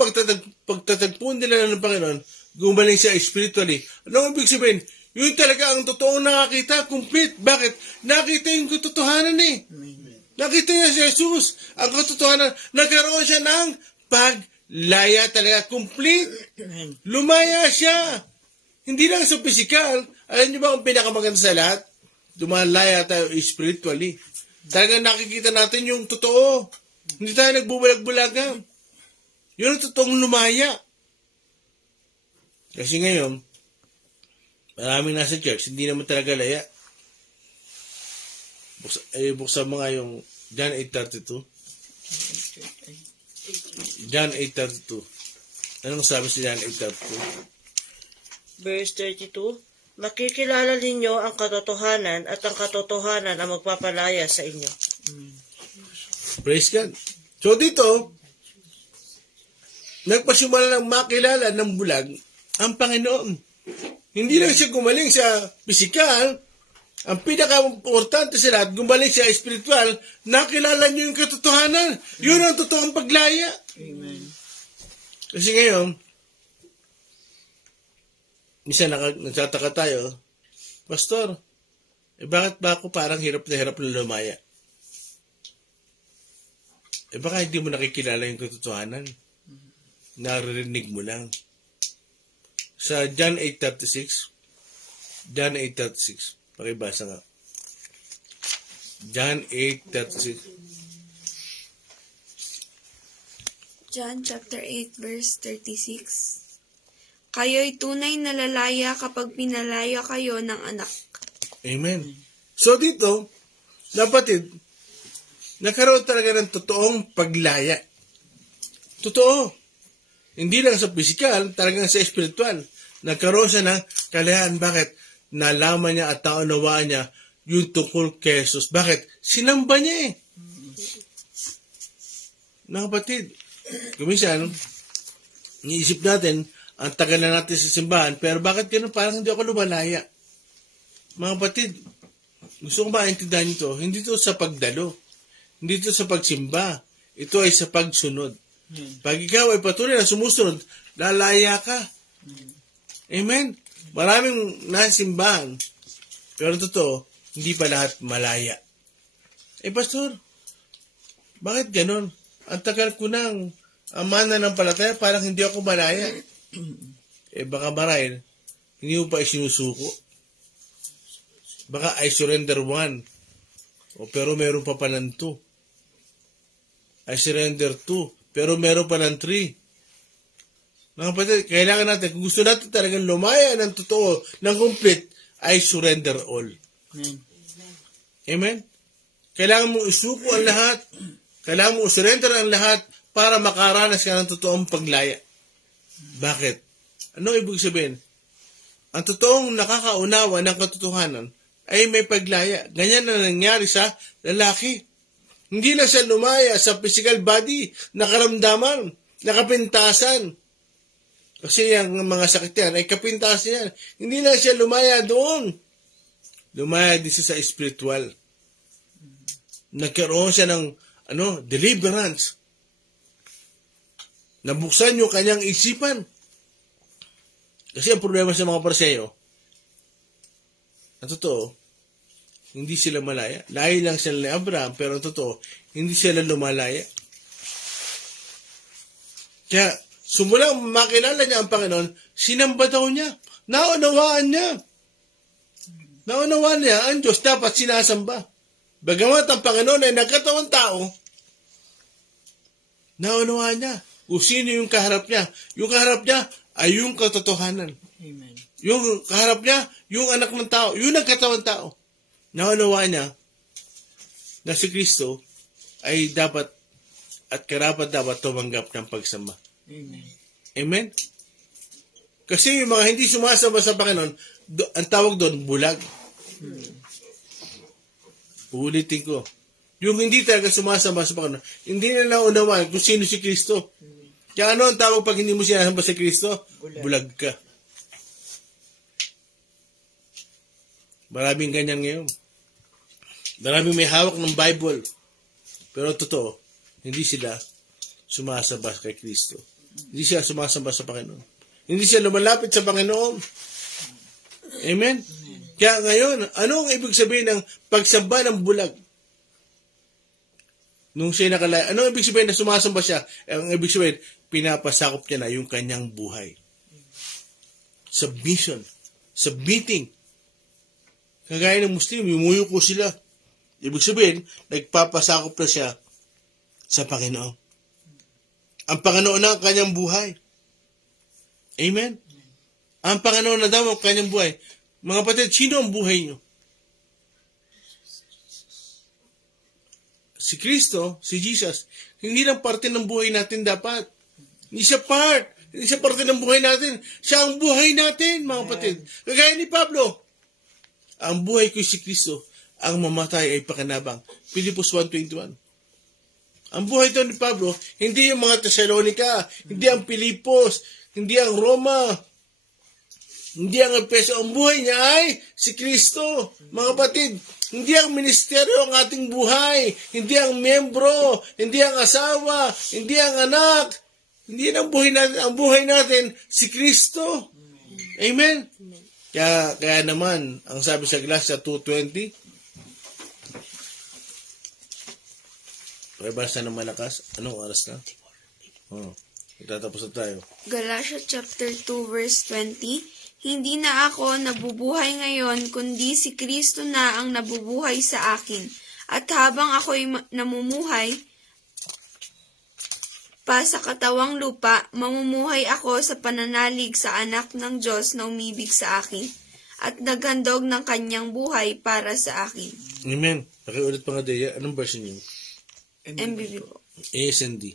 pagtatagpo nila ng Panginoon, gumaling siya spiritually. Ano ang ibig sabihin? Yun talaga ang totoong nakakita, complete. Bakit? Nakita yung katotohanan eh. Nakita niya si Jesus. Ang katotohanan, nagkaroon siya ng paglaya talaga, complete. Lumaya siya. Hindi lang sa physical. Alam niyo ba kung pinakamaganda sa lahat? Dumalaya tayo spiritually. Talagang nakikita natin yung totoo. Hindi tayo nagbubulag-bulagan. Yun ang totoong lumaya. Kasi ngayon, maraming nasa church, hindi naman talaga laya. Buksan mo nga yung John 8:32. John 8:32. Anong sabi sa John 8:32? Verse 32, Makikilala ninyo ang katotohanan at ang katotohanan ang magpapalaya sa inyo. Praise God. So dito, nagpasimula ng makilala ng bulag ang Panginoon. Hindi lang siya gumaling sa pisikal, ang pinaka-importante sa lahat, gumaling sa espiritual, nakilala niyo yung katotohanan. Yun ang totoong paglaya. Amen. Kasi ngayon, minsan nagtataka tayo, Pastor, bakit ba ako parang hirap na lumaya? Baka hindi mo nakikilala yung katotohanan. Naririnig mo lang. Sa John 8:36, pakibasa nga. John 8:36. John chapter 8 verse 36. Kayo'y tunay na lalaya kapag pinalaya kayo ng anak. Amen. So dito, kapatid, nagkaroon talaga ng totoong paglaya. Totoo. Hindi lang sa physical, talagang sa spiritual. Nagkaroon siya ng kalayan. Bakit? Nalaman niya at naunawaan niya yung tungkol kay Jesus. Bakit? Sinamba niya eh. Mga kapatid, kuminsan, iniisip natin, ang tagal na natin sa simbahan, pero bakit gano'n? Parang hindi ako lumalaya. Mga kapatid, gusto ko maintindihan nito, hindi ito sa pagdalo, hindi ito sa pagsimba, ito ay sa pagsunod. Pag ikaw ay patuloy na sumusunod, lalaya ka. Amen? Maraming nasimbahan, pero totoo, hindi pa lahat malaya. Pastor, bakit gano'n? Ang tagal ko ng amana ng palataya, parang hindi ako malaya. Baka marahil, hindi mo pa isinusuko. Baka I surrender 1. Pero meron pa ng 2. I surrender 2. Pero meron pa ng 3. Mga kapatid, kailangan natin, kung gusto natin talagang lumaya ng totoo, ng complete, I surrender all. Amen? Kailangan mong isuko ang lahat. Kailangan mong surrender ang lahat para makaranas ka ng totoong paglaya. Bakit? Anong ibig sabihin? Ang totoong nakakaunawa ng katotohanan ay may paglaya. Ganyan na nangyari sa lalaki. Hindi lang siya lumaya sa physical body, nakaramdaman, nakapintasan. Kasi yung mga sakit yan ay kapintasan yan. Hindi lang siya lumaya doon. Lumaya din siya sa spiritual. Nagkaroon siya ng deliverance. Nabuksan yung kanyang isipan. Kasi ang problema sa mga Pariseo, ang totoo, hindi sila malaya. Layo lang sila ni Abraham, pero ang totoo, hindi sila lumalaya. Kaya, sumulang makilala niya ang Panginoon, sinamba daw niya. Naunawaan niya. Naunawaan niya, ang Diyos dapat sinasamba. Bagamat ang Panginoon ay nagkatawang tao, naunawaan niya kung sino yung kaharap niya. Yung kaharap niya ay yung katotohanan. Amen. Yung kaharap niya, yung anak ng tao, yung nagkatawang tao. Naunawaan niya na si Kristo ay dapat at karapat dapat tumanggap ng pagsamba. Amen. Amen? Kasi yung mga hindi sumasamba sa Panginoon, ang tawag doon, bulag. Uulitin ko. Yung hindi talaga sumasamba sa Panginoon, hindi na naunawaan kung sino si Kristo. Kaya ano ang tawag pag hindi mo sinasamba sa Kristo? Bulag ka. Maraming ganyan ngayon. Maraming may hawak ng Bible. Pero totoo, hindi sila sumasamba kay Kristo. Hindi sila sumasamba sa Panginoon. Hindi sila lumalapit sa Panginoon. Amen? Kaya ngayon, ano ang ibig sabihin ng pagsamba ng bulag? Nung siya nakalaya, ano ang ibig sabihin na sumasamba siya? Ang ibig sabihin, pinapasakop niya na yung kanyang buhay. Submission. Submitting. Kagaya ng Muslim, yumuyo ko sila. Ibig sabihin, nagpapasakop na siya sa Panginoon. Ang Panginoon na ang kanyang buhay. Amen? Ang Panginoon na daw ang kanyang buhay. Mga kapatid, sino ang buhay niyo? Si Kristo, si Jesus, hindi lang parte ng buhay natin dapat. Hindi siya part. Hindi siya parte ng buhay natin. Siya ang buhay natin, mga kapatid. Kagaya ni Pablo, ang buhay ko si Kristo, ang mamatay ay pakinabang. Pilipos 1:21. Ang buhay ito ni Pablo, hindi yung mga Thessalonica, hindi ang Pilipos, hindi ang Roma, hindi ang Efeso. Ang buhay niya ay si Kristo. Mga kapatid, hindi ang ministeryo ang ating buhay, hindi ang membro, hindi ang asawa, hindi ang anak. Hindi yan ang buhay natin. Ang buhay natin, si Kristo. Amen? Kaya naman, ang sabi sa Galatia 2:20, Pagkabasa ng malakas, anong oras na? Itatapos na tayo. Galatians chapter 2 verse 20, Hindi na ako nabubuhay ngayon, kundi si Kristo na ang nabubuhay sa akin. At habang ako'y namumuhay pa sa katawang lupa, mamumuhay ako sa pananalig sa anak ng Diyos na umibig sa akin at naghandog ng kanyang buhay para sa akin. Amen. Pakiulit pa nga, Dea. Anong version yun? MBB po. ASND.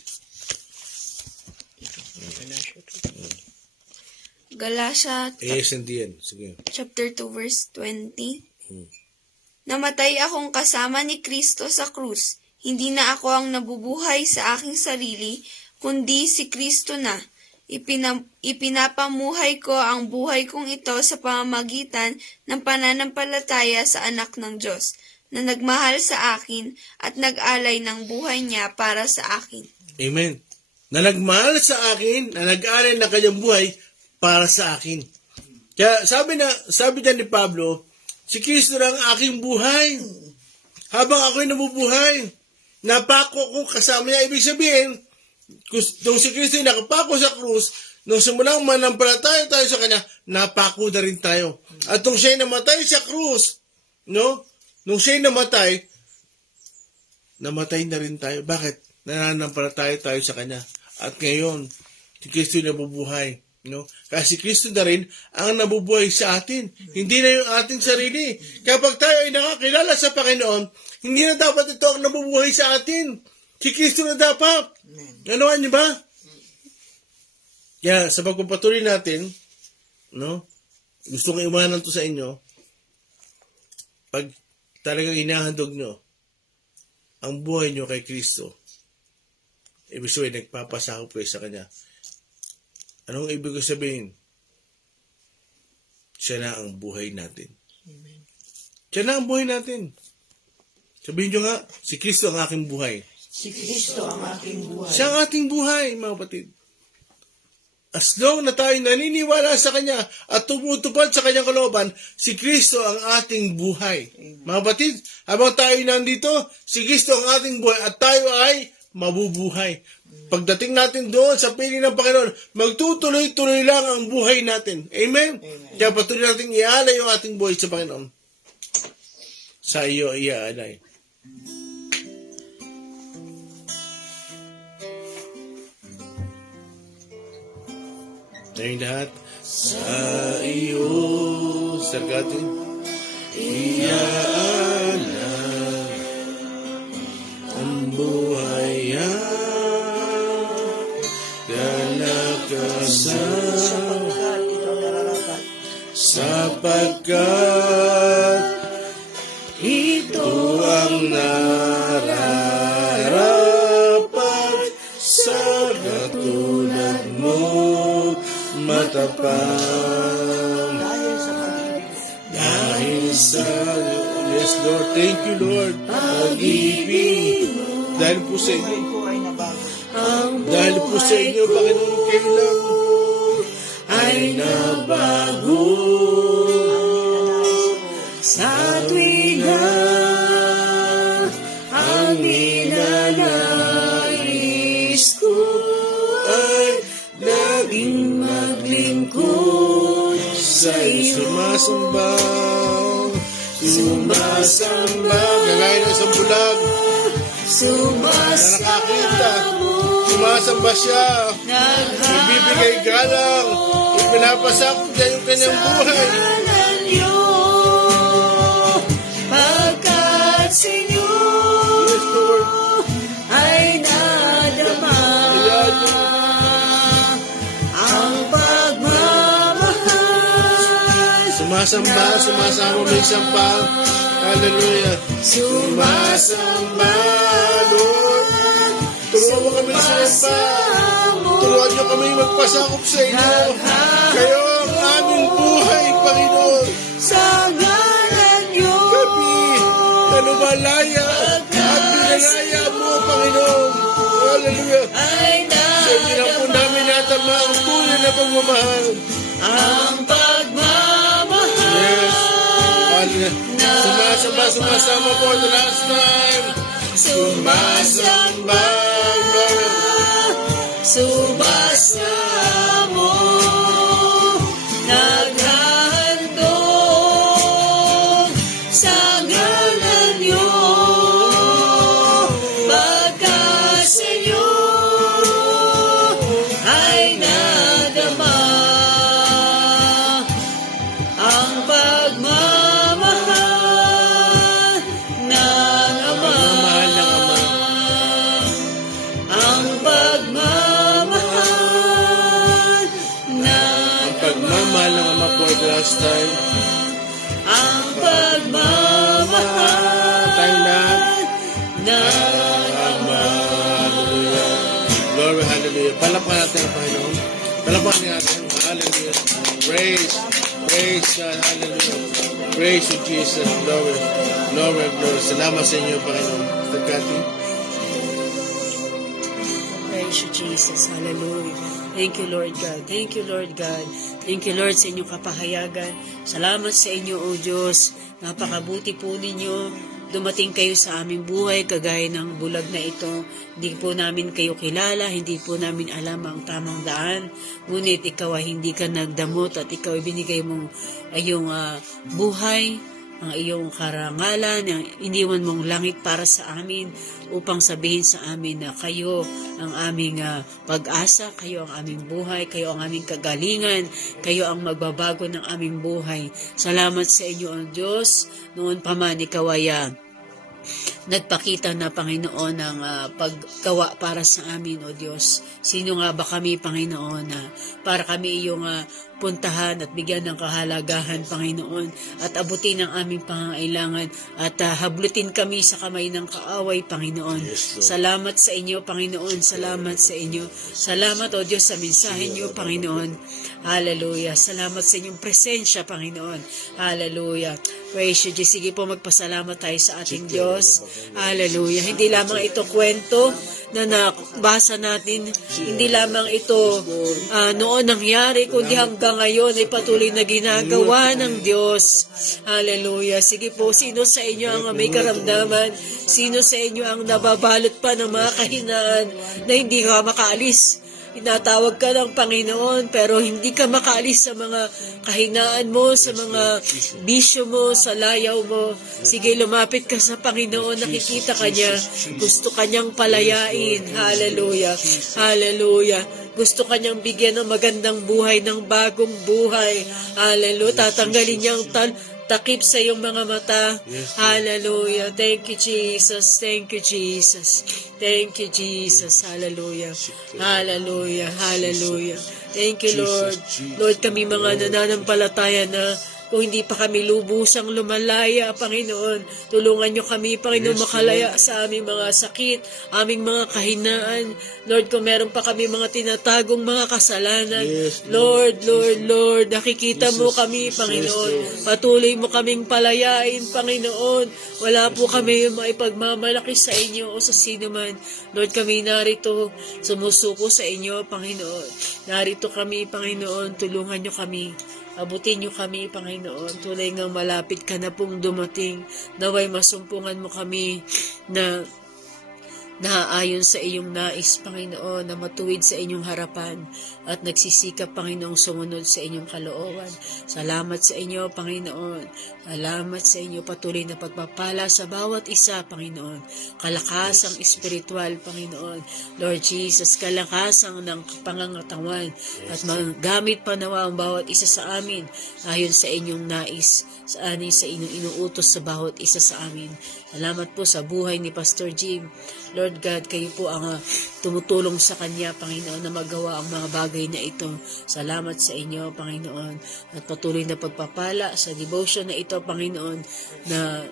Galatia ASND yan. Sige. chapter 2 verse 20. Namatay akong kasama ni Kristo sa krus. Hindi na ako ang nabubuhay sa aking sarili, kundi si Kristo na. Ipinapamuhay ko ang buhay kong ito sa pamamagitan ng pananampalataya sa anak ng Diyos, na nagmahal sa akin at nag-alay ng buhay niya para sa akin. Amen. Na nagmahal sa akin, na nag-alay ng kanyang buhay para sa akin. Kaya sabi na ni Pablo, si Kristo na ang aking buhay. Habang ako'y nabubuhay, napako kong kasama niya. Ibig sabihin, nung si Kristo ay nakapako sa krus, nung simulang manampalataya tayo sa Kanya, napako na rin tayo. At nung siya'y namatay sa krus, no? Nung siya'y namatay na rin tayo. Bakit? Nananampalataya tayo sa Kanya. At ngayon, si Kristo ay nabubuhay. No? Kasi si Kristo na rin ang nabubuhay sa atin. Hindi na yung ating sarili. Kapag tayo ay nakakilala sa Panginoon, hindi na dapat ito ang nabubuhay sa atin. Si Kristo na dapat. Ganoan niyo ba? Kaya sa pagpapatuloy natin, no? Gusto kong iwanan to sa inyo. Pag talagang inahandog nyo ang buhay nyo kay Kristo, ibig sabihin, nagpapasakop kayo sa Kanya. Anong ibig ko sabihin? Siya na ang buhay natin. Amen. Siya na ang buhay natin. Sabihin nyo nga, si Kristo ang aking buhay. Si Kristo ang aking buhay. Siya ang ating buhay, mga kapatid. As long na tayo naniniwala sa Kanya at tumutupad sa Kanyang kalooban, si Kristo ang ating buhay. Mga kapatid, habang tayo nandito, si Kristo ang ating buhay at tayo ay mabubuhay. Pagdating natin doon sa piling ng Panginoon, magtutuloy-tuloy lang ang buhay natin. Amen? Kaya patuloy natin iaalay yung ating buhay sa Panginoon. Sa iyo iaalay. Tayong lahat. Sa iyo, sargatin, iaalay ang buhay sapagkat ito ang nararapat sa katulad mo matapang. Dahil sa yes Lord, thank you Lord, pag-ibig dahil po sa inyo. Dahil po sa inyo, Panginoon, kailang ay nabago sa tuwiga ang ninanais ko ay laging maglingkod sa iyo. Sumasamba kagaya ng isang bulag nakakita. Sumasamba siya. Ibibigay galang. Ipinapasakop niya yung kanyang buhay. Pagkat sa inyo ay nadama Sumasama may sampa. Hallelujah. Sumasamba, Lord. Turuan mo kami sa sampa. Turuan niyo kami magpasakop sa inyo. Kayo ang aming buhay, Panginoon. Sa ngalan niyo. Kami na lumalaya at pinalaya mo, Panginoon. Hallelujah. Sa inyo lang po namin natama ang tunay na pagmamahal. Ang pagmamahal. Yes. Sumasama po the last time. Sumasamba, Lord. Sumasamo, naghahandog sa ngalan niyo, pagkat sa inyo ay nadama ang pagmamahal ng Ama. Ang pagmamahal ng Pagmamahal ng Ama po at last time. ang pagmamahal Tayo lahat. ng Ama. Hallelujah. Glory, hallelujah. Palapakan natin ang Panginoon. Palapakan natin. Hallelujah. Praise God. Hallelujah. Praise you, Jesus. Glory. Glory, glory. Salamat sa inyo, Panginoon. Mr. Cathy. Praise you, Jesus. Hallelujah. Thank you, Lord God. Thank you, Lord God. Thank you, Lord, sa inyong kapahayagan. Salamat sa inyo, O Diyos. Napakabuti po ninyo. Dumating kayo sa aming buhay, kagaya ng bulag na ito. Hindi po namin kayo kilala, hindi po namin alam ang tamang daan. Ngunit ikaw ay hindi ka nagdamot at ikaw ay binigay mong iyong buhay, ang iyong karangalan, ang iniwan mong langit para sa amin upang sabihin sa amin na kayo ang aming pag-asa, kayo ang aming buhay, kayo ang aming kagalingan, kayo ang magbabago ng aming buhay. Salamat sa inyo, ang Diyos. Noon pa man ikaw ay nagpakita na, Panginoon, ng paggawa para sa amin, O Diyos. Sino nga ba kami, Panginoon, para kami iyong puntahan at bigyan ng kahalagahan, Panginoon, at abutin ang aming pangangailangan at hablutin kami sa kamay ng kaaway, Panginoon. Salamat sa inyo, Panginoon. Salamat sa inyo. Salamat, O Diyos, sa mensahe niyo, Panginoon. Hallelujah. Salamat sa inyong presensya, Panginoon. Hallelujah. Praise you, Jesus. Sige po, magpasalamat tayo sa ating Diyos. Hallelujah. Hindi lamang ito kwento na nabasa natin. Hindi lamang ito noon nangyari, kundi hanggang ngayon ay patuloy na ginagawa ng Diyos. Hallelujah. Sige po, sino sa inyo ang may karamdaman? Sino sa inyo ang nababalot pa ng mga kahinaan na hindi ka makaalis? Tinatawag ka ng Panginoon pero hindi ka makaalis sa mga kahinaan mo, sa mga bisyo mo, sa layaw mo. Sige, lumapit ka sa Panginoon, nakikita ka niya. Gusto ka niyang palayain. Hallelujah. Hallelujah. Gusto ka niyang bigyan ng magandang buhay, ng bagong buhay. Hallelujah. Tatanggalin niyang takip sa iyong mga mata. Hallelujah. Thank you, Jesus. Thank you, Jesus. Thank you, Jesus. Hallelujah. Hallelujah. Hallelujah. Thank you, Lord. Lord, kami mga nananampalataya na kung hindi pa kami lubusang lumalaya, Panginoon, tulungan niyo kami, Panginoon, makalaya sa aming mga sakit, aming mga kahinaan. Lord, kung meron pa kami mga tinatagong mga kasalanan, Lord, nakikita mo kami, Panginoon. Patuloy mo kaming palayain, Panginoon. Wala po kami maipagmamalaki sa inyo o sa sino man. Lord, kami narito, sumusuko sa inyo, Panginoon. Narito kami, Panginoon, tulungan niyo kami. Abutin niyo kami, Panginoon, tulay ng malapit ka na pong dumating, naway masumpungan mo kami na naaayon sa iyong nais, Panginoon, na matuwid sa inyong harapan at nagsisikap, Panginoong, sumunod sa inyong kalooban. Salamat sa inyo, Panginoon. Salamat sa inyo, patuloy na pagpapala sa bawat isa, Panginoon. Kalakasang espiritual, Panginoon. Lord Jesus, kalakasang ng pangangatawan at magamit pa nawa ang bawat isa sa amin ayon sa inyong nais, sa inyong inuutos sa bawat isa sa amin. Salamat po sa buhay ni Pastor Jim. Lord, Lord God, kayo po ang tumutulong sa kanya, Panginoon, na magawa ang mga bagay na ito. Salamat sa inyo, Panginoon, at patuloy na pagpapala sa devotion na ito, Panginoon, na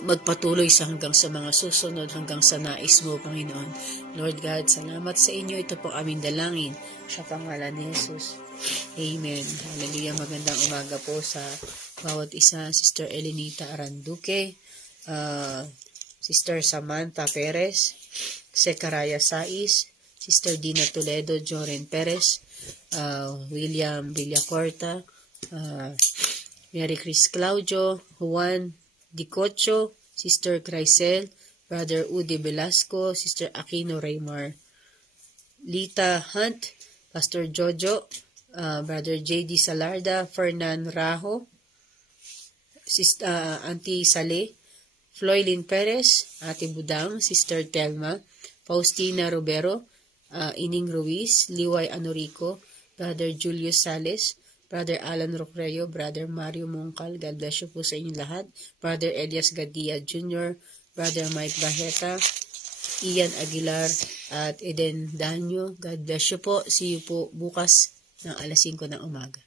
magpatuloy hanggang sa mga susunod, hanggang sa nais mo, Panginoon. Lord God, salamat sa inyo. Ito po aming dalangin sa pangalan ni Jesus. Amen. Hallelujah. Magandang umaga po sa bawat isa. Sister Elenita Aranduque, Sister Samantha Perez, Secaraya Sais, Sister Dina Toledo, Joren Perez, William Villacorta, Mary Chris Claudio, Juan Dicocho, Sister Chrysel, Brother Udi Velasco, Sister Aquino Raymar, Lita Hunt, Pastor Jojo, Brother J.D. Salarda, Fernan Rajo, Sister Auntie Sale, Floylin Perez, Ate Budang, Sister Telma, Faustina Robero, Ining Ruiz, Liway Anorico, Brother Julius Sales, Brother Alan Rocreo, Brother Mario Mongcal, God bless you po sa inyong lahat. Brother Elias Gadia Jr., Brother Mike Baheta, Ian Aguilar, at Eden Danyo. God bless you po. See you po bukas ng alas 5 ng umaga.